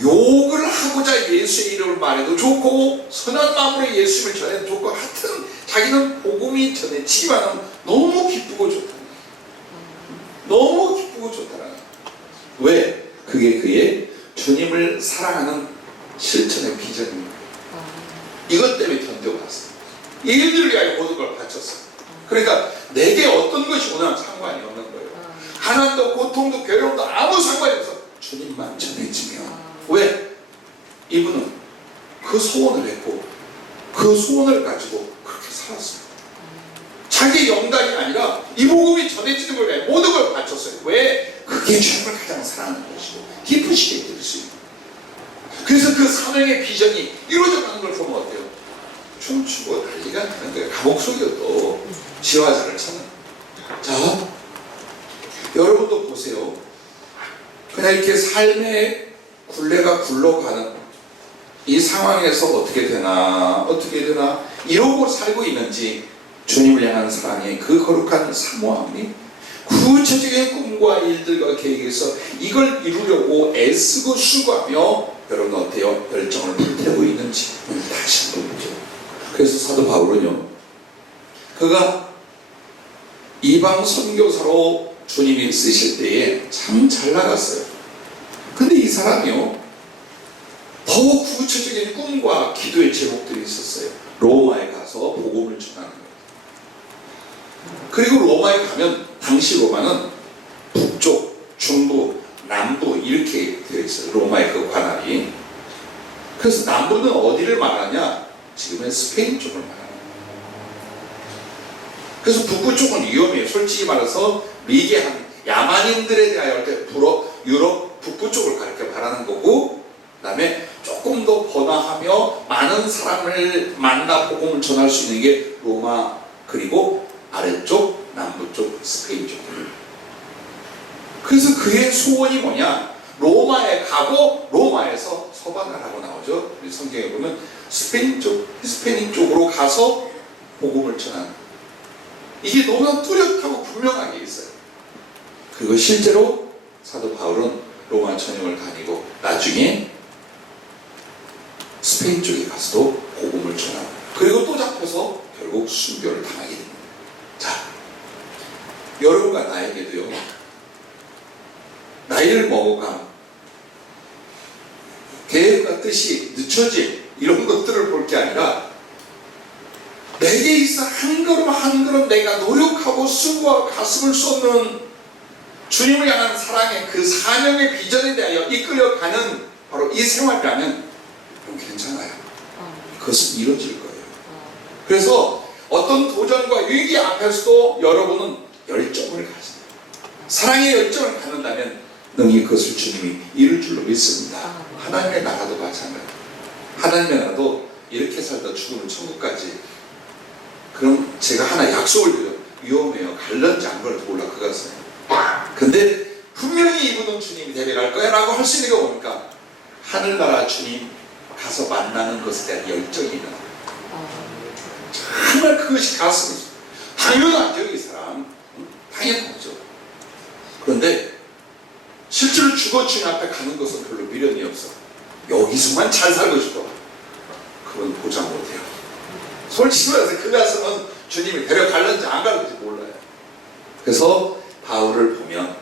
욕을 하고자 예수의 이름을 말해도 좋고 선한 마음으로 예수를 전해도 좋고, 하여튼 자기는 복음이 전해지기만 하면 너무 기쁘고 좋다. 너무 기쁘고 좋다라는. 왜? 그게 그의 주님을 사랑하는 실천의 비전입니다. 이것 때문에 견뎌왔어요. 일들을 위하여 모든 걸 바쳤어요. 그러니까 내게 어떤 것이 오나 상관이 없는 거예요. 가난도 고통도 괴로움도 아무 상관이 없어. 주님만 전해지며. 왜? 이분은 그 소원을 했고 그 소원을 가지고 그렇게 살았어요. 자기 영단이 아니라 이 복음이 전해지는 걸 위해 모든 걸 바쳤어요. 왜? 그게 주님을 가장 사랑하는 것이고 기쁘시게 될 수 있는. 그래서 그 사명의 비전이 이루어져 가는 걸 보면 어때요? 춤추고 난리가 나는 거예요. 감옥 속이어도 지화자를 찾는. 자, 여러분도 보세요. 그냥 이렇게 삶의 굴레가 굴러가는 이 상황에서 어떻게 되나 이러고 살고 있는지, 주님을 향한 사랑의 그 거룩한 사모함이 구체적인 꿈과 일들과 계획에서 이걸 이루려고 애쓰고 수고하며 여러분 어때요? 열정을 불태우고 있는지 오늘 다시 한번 보죠. 그래서 사도 바울은요, 그가 이방 선교사로 주님이 쓰실 때에 참 잘 나갔어요. 근데 이 사람이요, 더욱 구체적인 꿈과 기도의 제목들이 있었어요. 로마에 가서 복음을 전하는 거예요. 그리고 로마에 가면 당시 로마는 북쪽, 중부, 남부 이렇게 되어 있어요. 로마의 그 관할이. 그래서 남부는 어디를 말하냐? 지금은 스페인 쪽을 말합니다. 그래서 북부 쪽은 위험해요. 솔직히 말해서 미개한 야만인들에 대하여 할 때 유럽 북부 쪽을 가르쳐 말하는 거고, 그 다음에 조금 더 번화하며 많은 사람을 만나 복음을 전할 수 있는 게 로마, 그리고 아래쪽 남부 쪽 스페인 쪽. 그래서 그의 소원이 뭐냐? 로마에 가고 로마에서 서방하라고 나오죠. 우리 성경에 보면 히스패닉 쪽으로 가서 복음을 전하는. 이게 너무나 뚜렷하고 분명하게 있어요. 그리고 실제로 사도 바울은 로마 전역을 다니고 나중에 스페인 쪽에 가서도 복음을 전하고, 그리고 또 잡혀서 결국 순교를 당하게 됩니다. 자, 여러분과 나에게도요, 나이를 먹어가 계획과 뜻이 늦춰짐 이런 것들을 볼 게 아니라 내게 있어 한 걸음 한 걸음 내가 노력하고 수고하고 가슴을 쏟는 주님을 향한 사랑의 그 사명의 비전에 대하여 이끌려가는 바로 이 생활이라면 좀 괜찮아요. 그것은 이루어질 거예요. 그래서 어떤 도전과 위기 앞에서도 여러분은 열정을 가집니다. 사랑의 열정을 갖는다면 능히 그것을 주님이 이룰 줄로 믿습니다. 하나님의 나라도 마찬가지예요. 하나님의 나라도 이렇게 살다 죽으면 천국까지. 그럼 제가 하나 약속을 드려요. 위험해요. 갈런지 안 갈런지 몰라. 그것은. 근데 분명히 이분은 주님이 데려갈 거야 라고 할 수 있는 게 뭡니까? 하늘나라 주님 가서 만나는 것에 대한 열정이 있는 거예요. 정말 그것이 가슴이 당연하죠. 이 사람 당연하죠. 그런데 실제로 죽어 주님 앞에 가는 것은 별로 미련이 없어. 여기서만 잘 살고 싶어. 그건 보장 못해요. 솔직히 말해서 그 가서는 주님이 데려갈는지 안 갈는지 몰라요. 그래서 바울을 보면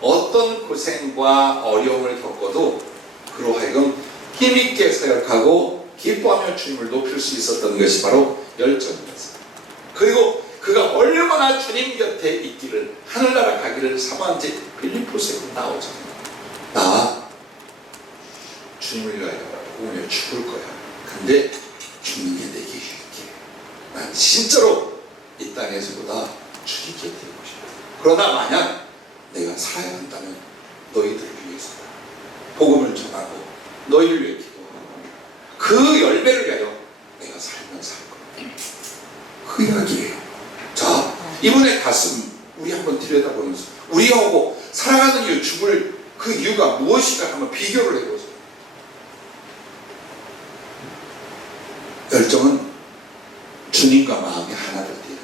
어떤 고생과 어려움을 겪어도 그로 하여금 힘있게 사역하고 기뻐하며 주님을 높일 수 있었던 것이 바로 열정이었어요. 그리고 그가 얼마나 주님 곁에 있기를, 하늘나라 가기를 사모한지 빌립보서에 나오잖아요. 나 주님을 위하여 오늘 죽을 거야. 근데 죽는 게 내게 유익해. 난 진짜로 이 땅에서보다 주님께 드리고 싶어. 그러나 만약 내가 살아야 한다면 너희들을 위해서다. 복음을 전하고 너희를 위해 기도하고 그 열매를 위하여 내가 살면 살 거야. 그 이야기예요. 자, 이분의 가슴 우리 한번 들여다보면서 우리하고 살아가는 이유, 죽을 그 이유가 무엇인가 한번 비교를 해보세요. 열정은 주님과 마음이 하나 될 때입니다.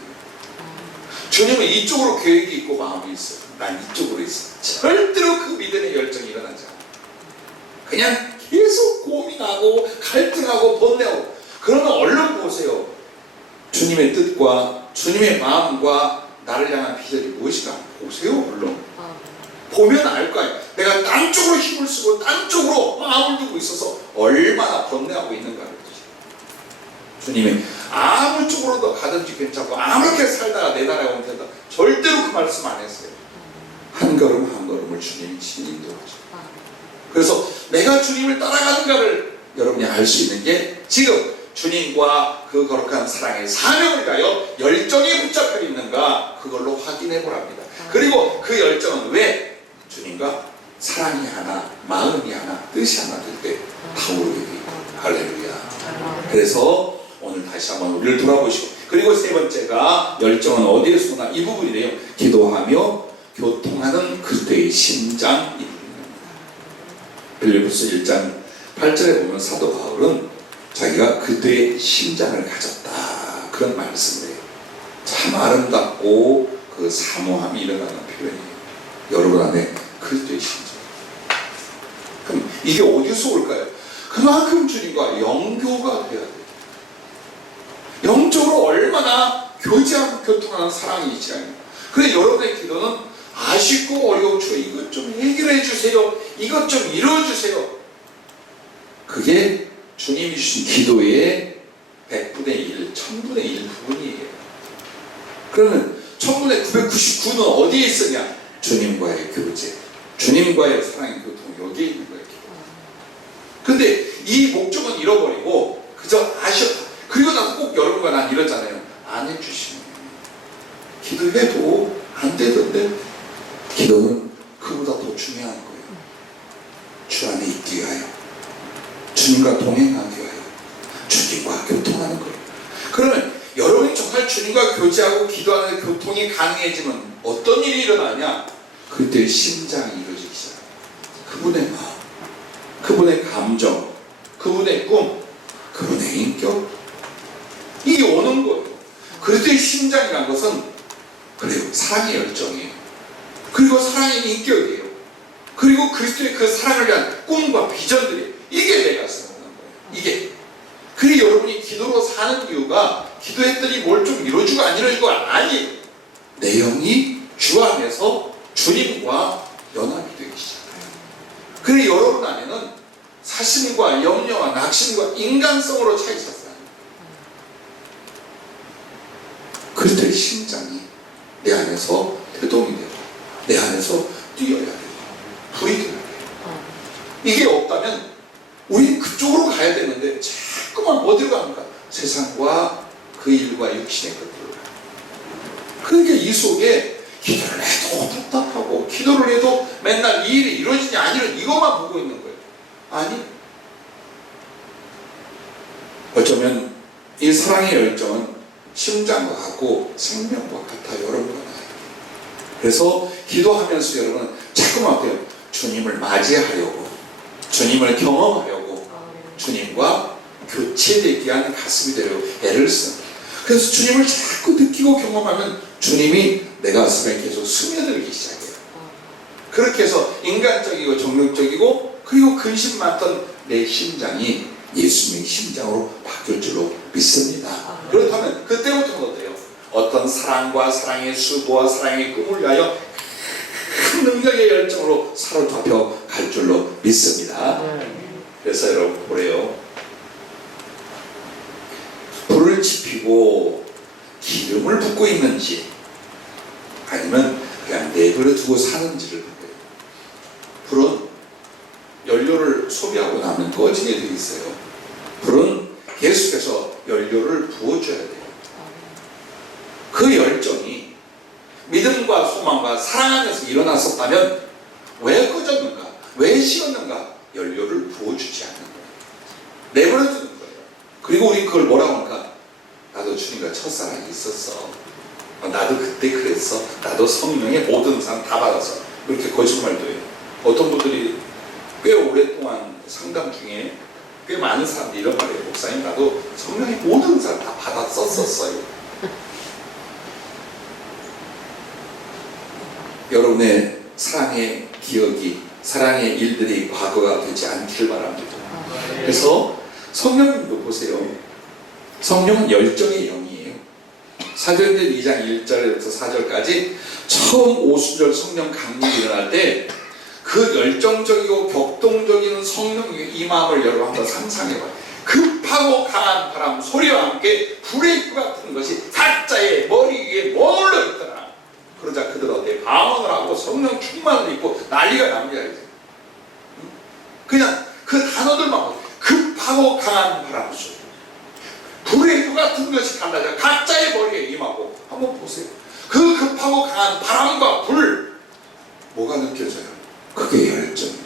주님은 이쪽으로 계획이 있고 마음이 있어요. 난 이쪽으로 있어. 절대로 그 믿음의 열정이 일어나지 않아. 그냥 계속 고민하고 갈등하고 번뇌하고. 그러면 얼른 보세요. 주님의 뜻과 주님의 마음과 나를 향한 비전이 무엇인가 보세요. 얼른 보면 알 거예요. 내가 딴 쪽으로 힘을 쓰고 딴 쪽으로 마음을 두고 있어서 얼마나 번뇌하고 있는가를. 주님이 아무 쪽으로도 가든지 괜찮고 아무렇게 살다가 내 나라에 오면 된다. 절대로 그 말씀 안 했어요. 한 걸음 한 걸음을 주님이 친히 인도하죠. 그래서 내가 주님을 따라가는가를 여러분이 알 수 있는 게 지금 주님과 그 거룩한 사랑의 사명을 위하여 열정이 붙잡혀 있는가 그걸로 확인해 보랍니다. 그리고 그 열정은 왜 주님과 사랑이 하나, 마음이 하나, 뜻이 하나 될 때 타오르게 됩니다. 할렐루야. 그래서 오늘 다시 한번 우리를 돌아보시고, 그리고 세 번째가 열정은 어디에서 오나 이 부분이래요. 기도하며 교통하는 그리스도의 심장. 빌립보서 1장 8절에 보면 사도 바울은 자기가 그리스도의 심장을 가졌다 그런 말씀을 해요. 참 아름답고 그 사모함이 일어나는 표현이에요. 여러분 안에 그리스도의 심장. 그럼 이게 어디서 올까요? 그만큼 주님과 영교가 되어야 돼요. 영적으로 얼마나 교제하고 교통하는 사랑이 있지 않나요? 그래 여러분의 기도는 아쉽고 어려운 저 이것 좀 해결해 주세요. 이것 좀 이루어 주세요. 그게 주님이 주신 기도의 100분의 1, 1000분의 1 부분이에요. 그러면 1000분의 999는 어디에 있으냐? 주님과의 교제, 주님과의 사랑의 교통, 여기에 있는 거예요. 근데 이 목적은 잃어버리고 그저 아쉬워. 그리고 나서 꼭 여러분과 난 이러잖아요. 안 해주시면 기도해도 안 되던데. 기도는 그보다 더 중요한 거예요. 주 안에 있기 위하여, 주님과 동행하기 위하여, 주님과 교통하는 거예요. 그러면 여러분이 정말 주님과 교제하고 기도하는 교통이 가능해지면 어떤 일이 일어나냐? 그때 심장이 이루어지기 시작합니다. 그분의 마음, 그분의 감정, 그분의 꿈, 그분의 인격, 이게 오는 거예요. 그리스도의 심장이라는 것은 그래요. 사랑의 열정이에요. 그리고 사랑의 인격이에요. 그리고 그리스도의 그 사랑을 위한 꿈과 비전들이 이게 내가 쓰는 거예요. 이게. 그리고 여러분이 기도로 사는 이유가 기도했더니 뭘 좀 이루어주고 안 이루어주고 아니에요. 내 영이 주 안에서 주님과 연합이 되기 시작해요. 그리고 여러분 안에는 사심과 염려와 낙심과 인간성으로 차 있었어요. 그리스도의 심장이 내 안에서 대동이 되고 내 안에서 뛰어야 되고 불이 되어야 돼요. 이게 없다면 우린 그쪽으로 가야 되는데 자꾸만 어디로 갑니까? 세상과 그 일과 육신의 것들로 가요. 그러니까 이 속에 기도를 해도 답답하고 기도를 해도 맨날 이 일이 이루어지냐 안 이루어지냐 이것만 보고 있는 거예요. 아니, 어쩌면 이 사랑의 열정은 심장과 같고 생명과 같아 여러분과 나에게. 그래서 기도하면서 여러분은 자꾸만 어때요? 주님을 맞이하려고, 주님을 경험하려고, 주님과 교체되기 위한 가슴이 되려고 애를 쓰는. 그래서 주님을 자꾸 느끼고 경험하면 주님이 내 가슴에 계속 스며들기 시작해요. 그렇게 해서 인간적이고 정력적이고 그리고 근심 많던 내 심장이 예수님의 심장으로 바뀔 줄로 믿습니다. 그렇다면 그때부터는 어때요? 어떤 사랑과 사랑의 수고와 사랑의 꿈을 위하여 큰 능력의 열정으로 사로잡혀 갈 줄로 믿습니다. 그래서 여러분 그래요. 불을 지피고 기름을 붓고 있는지 아니면 그냥 내버려 두고 사는지를 보고요. 소비하고 나면 꺼지게 되어 있어요. 불은 계속해서 연료를 부어줘야 돼요. 그 열정이 믿음과 소망과 사랑 안에서 일어났었다면 왜 꺼졌는가? 왜 식었는가? 연료를 부어주지 않는 거예요. 내버려두는 거예요. 그리고 우리 그걸 뭐라고 할까? 나도 주님과 첫사랑이 있었어. 나도 그때 그랬어. 나도 성령의 모든 상 다 받았어. 그렇게 거짓말도 해요. 어떤 분들이 꽤 오랫동안 상담 중에 꽤 많은 사람들이 이런 말을 해요. 목사님, 나도 성령의 모든 상 다 받았었어요. 여러분의 사랑의 기억이, 사랑의 일들이 과거가 되지 않기를 바랍니다. 그래서 성령님도 보세요. 성령은 열정의 영이에요. 사도행전 2장 1절부터 4절까지 처음 오순절 성령 강림이 일어날 때 그 열정적이고 격동적인 성령의 이 마음을 여러분 한번 상상해봐요. 급하고 강한 바람 소리와 함께 불의 입구 같은 것이 사자의 머리 위에 머물러 있더라. 그러자 그들 어때? 방언을 하고 성령 충만을 입고 난리가 납니다. 이제. 그냥 그 단어들만 급하고 강한 바람 소리, 불의 입구 같은 것이 갈라져 각자의 머리에 임하고. 한번 보세요. 그 급하고 강한 바람과 불, 뭐가 느껴져요? 그게 열정이에요.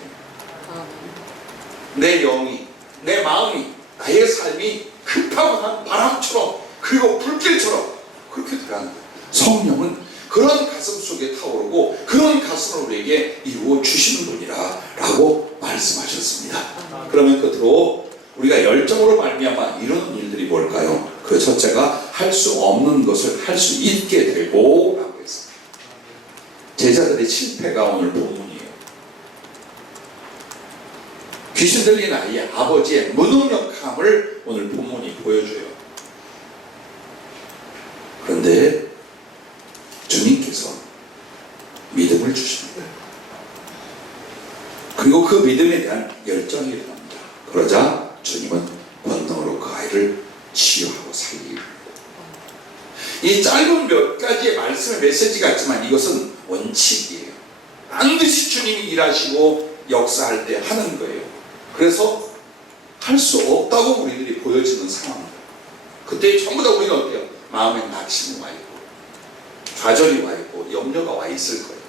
내 영이, 내 마음이, 나의 삶이 급하고 강한 바람처럼 그리고 불길처럼 그렇게 들어가는 거예요. 성령은 그런 가슴 속에 타오르고 그런 가슴을 우리에게 이루어 주시는 분이라 라고 말씀하셨습니다. 그러면 끝으로 우리가 열정으로 말미암아 이루는 일들이 뭘까요? 그 첫째가 할 수 없는 것을 할 수 있게 되고 라고 했습니다. 제자들의 실패가 오늘 본문이에요. 귀신 들린 아이의 아버지의 무능력함을 오늘 본문이 보여줘요. 그런데 주님께서 믿음을 주십니다. 그리고 그 믿음에 대한 열정이 일어납니다. 그러자 주님은 권능으로 그 아이를 치유하고 살리게 됩니다. 이 짧은 몇 가지의 말씀의 메시지가 있지만 이것은 원칙이에요. 반드시 주님이 일하시고 역사할 때 하는 거예요. 그래서 할 수 없다고 우리들이 보여지는 상황입니다. 그때 전부 다 우리는 어때요? 마음에 낙심이 와 있고 좌절이 와 있고 염려가 와 있을 거예요.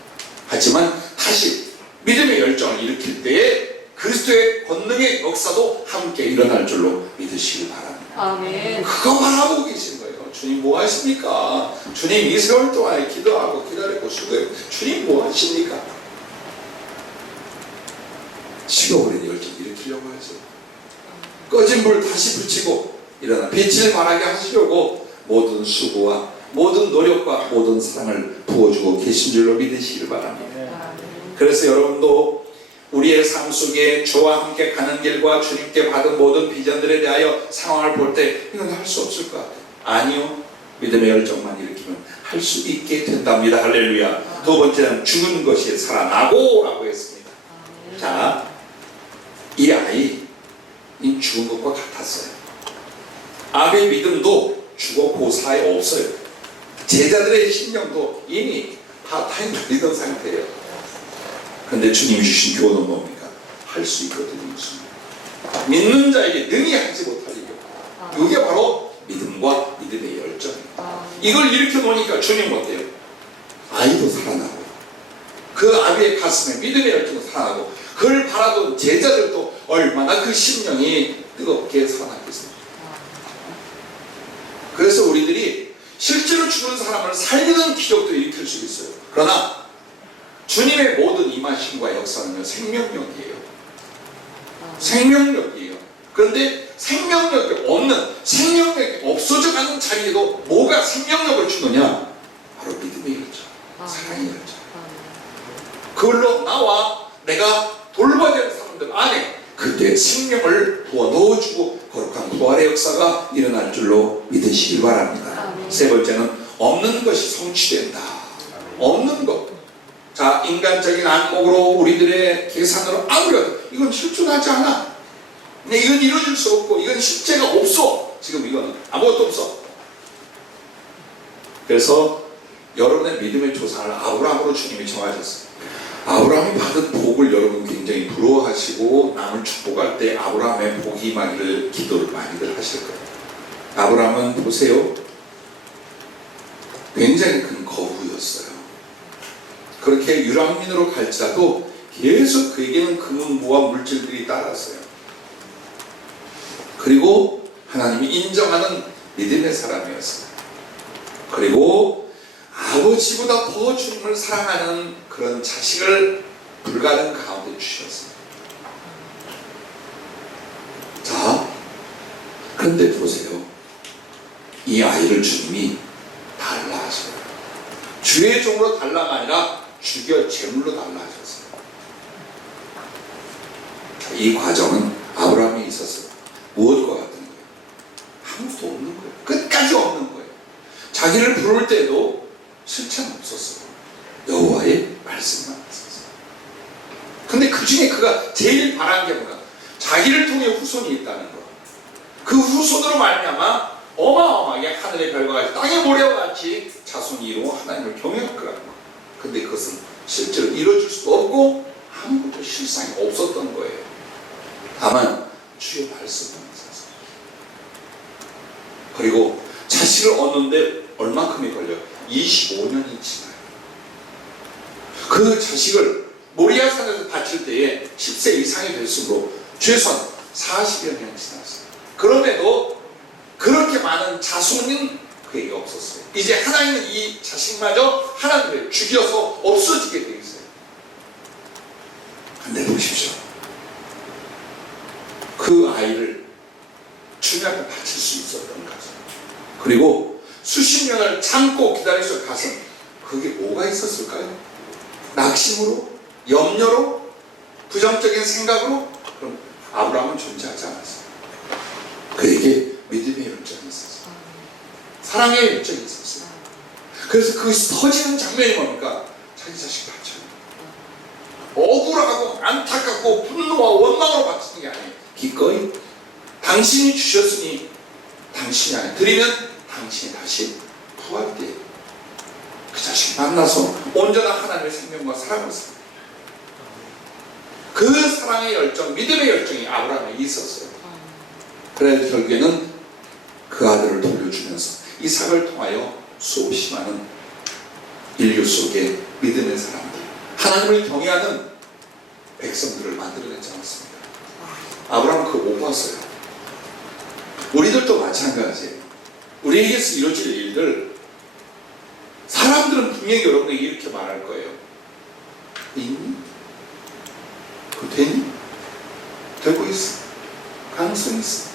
하지만 다시 믿음의 열정을 일으킬 때에 그리스도의 권능의 역사도 함께 일어날 줄로 믿으시기 바랍니다. 아멘. 그거 바라보고 계신 거예요. 주님 뭐 하십니까? 주님 이 세월 동안에 기도하고 기다리고 수고해요. 주님 뭐 하십니까? 식어버린 열정 일으키려고 하죠. 꺼진 불 다시 붙이고 일어나 빛을 발하게 하시려고 모든 수고와 모든 노력과 모든 사랑을 부어주고 계신 줄로 믿으시길 바랍니다. 그래서 여러분도 우리의 삶 속에 주와 함께 가는 길과 주님께 받은 모든 비전들에 대하여 상황을 볼 때 이건 할 수 없을 것 같아요. 아니요. 믿음의 열정만 일으키면 할 수 있게 된답니다. 할렐루야. 두 번째는 죽은 것이 살아나고 라고 했습니다. 자, 이 아이 이 죽은 것과 같았어요. 아비의 믿음도 죽어 고사에 없어요. 제자들의 심령도 이미 다 타임 돌리던 상태예요. 그런데 주님이 주신 교훈은 뭡니까? 할 수 있거든요. 믿는 자에게 능히 하지 못할 일. 이게 바로 믿음과 믿음의 열정이에요. 이걸 일으켜 놓으니까 주님 어때요? 아이도 살아나고 그 아비의 가슴에 믿음의 열정도 살아나고 그걸 바라던 제자들도 얼마나 그 심령이 뜨겁게 살아났겠습니까? 그래서 우리들이 실제로 죽은 사람을 살리는 기적도 일으킬 수 있어요. 그러나 주님의 모든 임하심과 역사는 생명력이에요. 생명력이에요. 그런데 생명력이 없는, 생명력이 없어져가는 자리에도 뭐가 생명력을 주느냐? 바로 믿음의 열정, 사랑의 열정. 그걸로 나와 내가 돌봐야 되는 사람들 안에 그때 생명을 부어 넣어주고 거룩한 부활의 역사가 일어날 줄로 믿으시기 바랍니다. 세 번째는 없는 것이 성취된다. 없는 것. 자, 인간적인 안목으로 우리들의 계산으로 아무래도 이건 실존하지 않아. 근데 이건 이루어질 수 없고 이건 실제가 없어. 지금 이건 아무것도 없어. 그래서 여러분의 믿음의 조상을 아브라함으로 주님이 정하셨어요. 아브라함이 받은 복을 여러분 굉장히 부러워하시고 남을 축복할 때 아브라함의 복이 임하기를 기도를 많이들 하실 거예요. 아브라함은 보세요. 굉장히 큰 거부였어요. 그렇게 유랑민으로 갈지라도 계속 그에게는 금은보와 물질들이 따랐어요. 그리고 하나님이 인정하는 믿음의 사람이었어요. 그리고 아버지보다 더 주님을 사랑하는 그런 자식을 불가능 가운데 주셨어요. 자, 그런데 보세요. 이 아이를 주님이 달라 하셔요. 주의 종으로 달라가 아니라 죽여 제물로 달라 하셨어요. 이 과정은 아브라함이 있었어요. 무엇과 같은 거예요? 아무것도 없는 거예요. 끝까지 없는 거예요. 자기를 부를 때도 실체는 없었어요. 여호와의 말씀만 있었어요. 근데 그 중에 그가 제일 바란 게 뭐야? 자기를 통해 후손이 있다는 거. 그 후손으로 말미암아 어마어마하게 하늘의 별과 같이 땅의 모래와 같이 자손이 이루어 하나님을 경외할 거라는 거. 근데 그것은 실제로 이루어질 수도 없고 아무것도 실상이 없었던 거예요. 다만 주의 말씀만 있었어요. 그리고 자식을 얻는데 얼마큼이 걸려요? 25년이 지나요. 그 자식을 모리아산에서 바칠 때에 10세 이상이 될수록 최소한 40여 년이 지났어요. 그럼에도 그렇게 많은 자손은 그에게 없었어요. 이제 하나님은 이 자식마저 하나님을 죽여서 없어지게 되어 있어요. 근데 보십시오. 그 아이를 주님 앞에 바칠 수 있었던 가슴, 그리고 수십 년을 참고 기다렸을 가슴, 그게 뭐가 있었을까요? 낙심으로? 염려로? 부정적인 생각으로? 그럼 아브라함은 존재하지 않았어요. 그에게 믿음의 열정이 있었어요. 사랑의 열정이 있었어요. 그래서 그 터지는 장면이 뭡니까? 자기 자식 바쳐요. 억울하고 안타깝고 분노와 원망으로 바치는 게 아니에요. 기꺼이 당신이 주셨으니 당신이 안에 드리면 당신이 다시 부활돼요. 그 자식 만나서 온전한 하나님의 생명과 사랑을 씁니다. 그 사랑의 열정, 믿음의 열정이 아브라함에 있었어요. 그래서 결국에는 그 아들을 돌려주면서 이삭을 통하여 수없이 많은 인류 속에 믿음의 사람들, 하나님을 경외하는 백성들을 만들어내지 않았습니다. 아브라함은 그거 못 봤어요. 우리들도 마찬가지예요. 우리에게서 이루어질 일들, 사람들은 분명히 여러분에게 이렇게 말할 거예요. 있니? 그거 되니? 되고 있어. 가능성이 있어.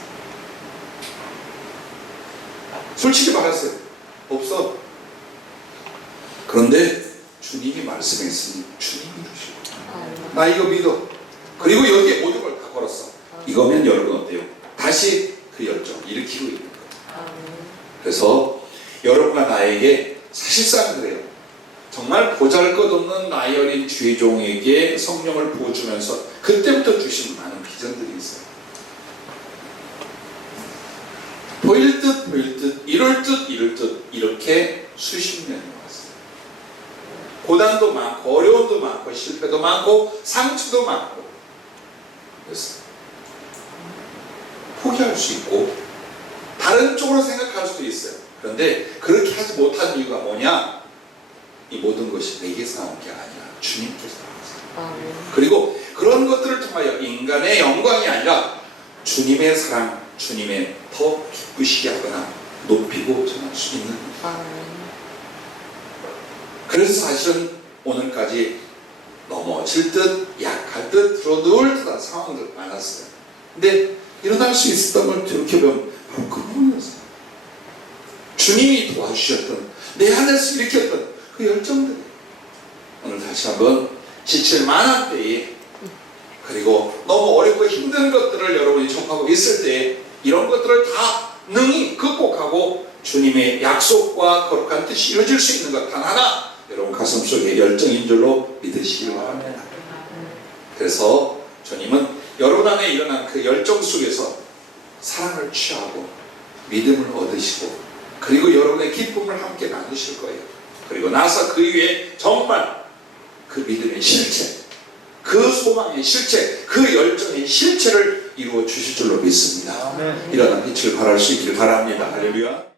솔직히 말했어요. 없어. 그런데 주님이 말씀했으니 주님이 믿으시고, 나 이거 믿어. 그리고 여기에 모든 걸 다 걸었어. 이거면 여러분 어때요? 다시 그 열정 일으키고 있는 거예요. 그래서 여러분과 나에게 사실상 그래요. 정말 보잘것없는 나이 어린 주의 종에게 성령을 부어주면서 그때부터 주신 많은 비전들이 있어요. 보일 듯 보일 듯, 이럴 듯 이럴 듯, 이렇게 수십 년이 왔어요. 고난도 많고 어려움도 많고 실패도 많고 상처도 많고, 그래서 포기할 수 있고 다른 쪽으로 생각할 수도 있어요. 그런데 그렇게 하지 못한 이유가 뭐냐? 이 모든 것이 내게서 나온 게 아니라 주님께서 나왔어요. 그리고 그런 것들을 통하여 인간의 영광이 아니라 주님의 사랑, 주님의 더 기쁘시게 하거나 높이고 전할 수 있는 거예요. 그래서 사실은 오늘까지 넘어질 듯, 약할 듯, 들어누울 듯한 상황들 많았어요. 근데 일어날 수 있었던 걸 돌이켜보면 바로 그 부분이었어요. 주님이 도와주셨던, 내 안에서 일으켰던 그 열정들. 오늘 다시 한번 지칠 만한 때에, 그리고 너무 어렵고 힘든 것들을 여러분이 접하고 있을 때에 이런 것들을 다 능히 극복하고 주님의 약속과 거룩한 뜻이 이루어질 수 있는 것 단 하나, 여러분 가슴속에 열정인 줄로 믿으시기 바랍니다. 그래서 주님은 여러분 안에 일어난 그 열정 속에서 사랑을 취하고 믿음을 얻으시고, 그리고 여러분의 기쁨을 함께 나누실 거예요. 그리고 나서 그 위에 정말 그 믿음의 실체, 그 소망의 실체, 그 열정의 실체를 이루어 주실 줄로 믿습니다. 일어나 빛을 발할 수 있기를 바랍니다. 할렐루야.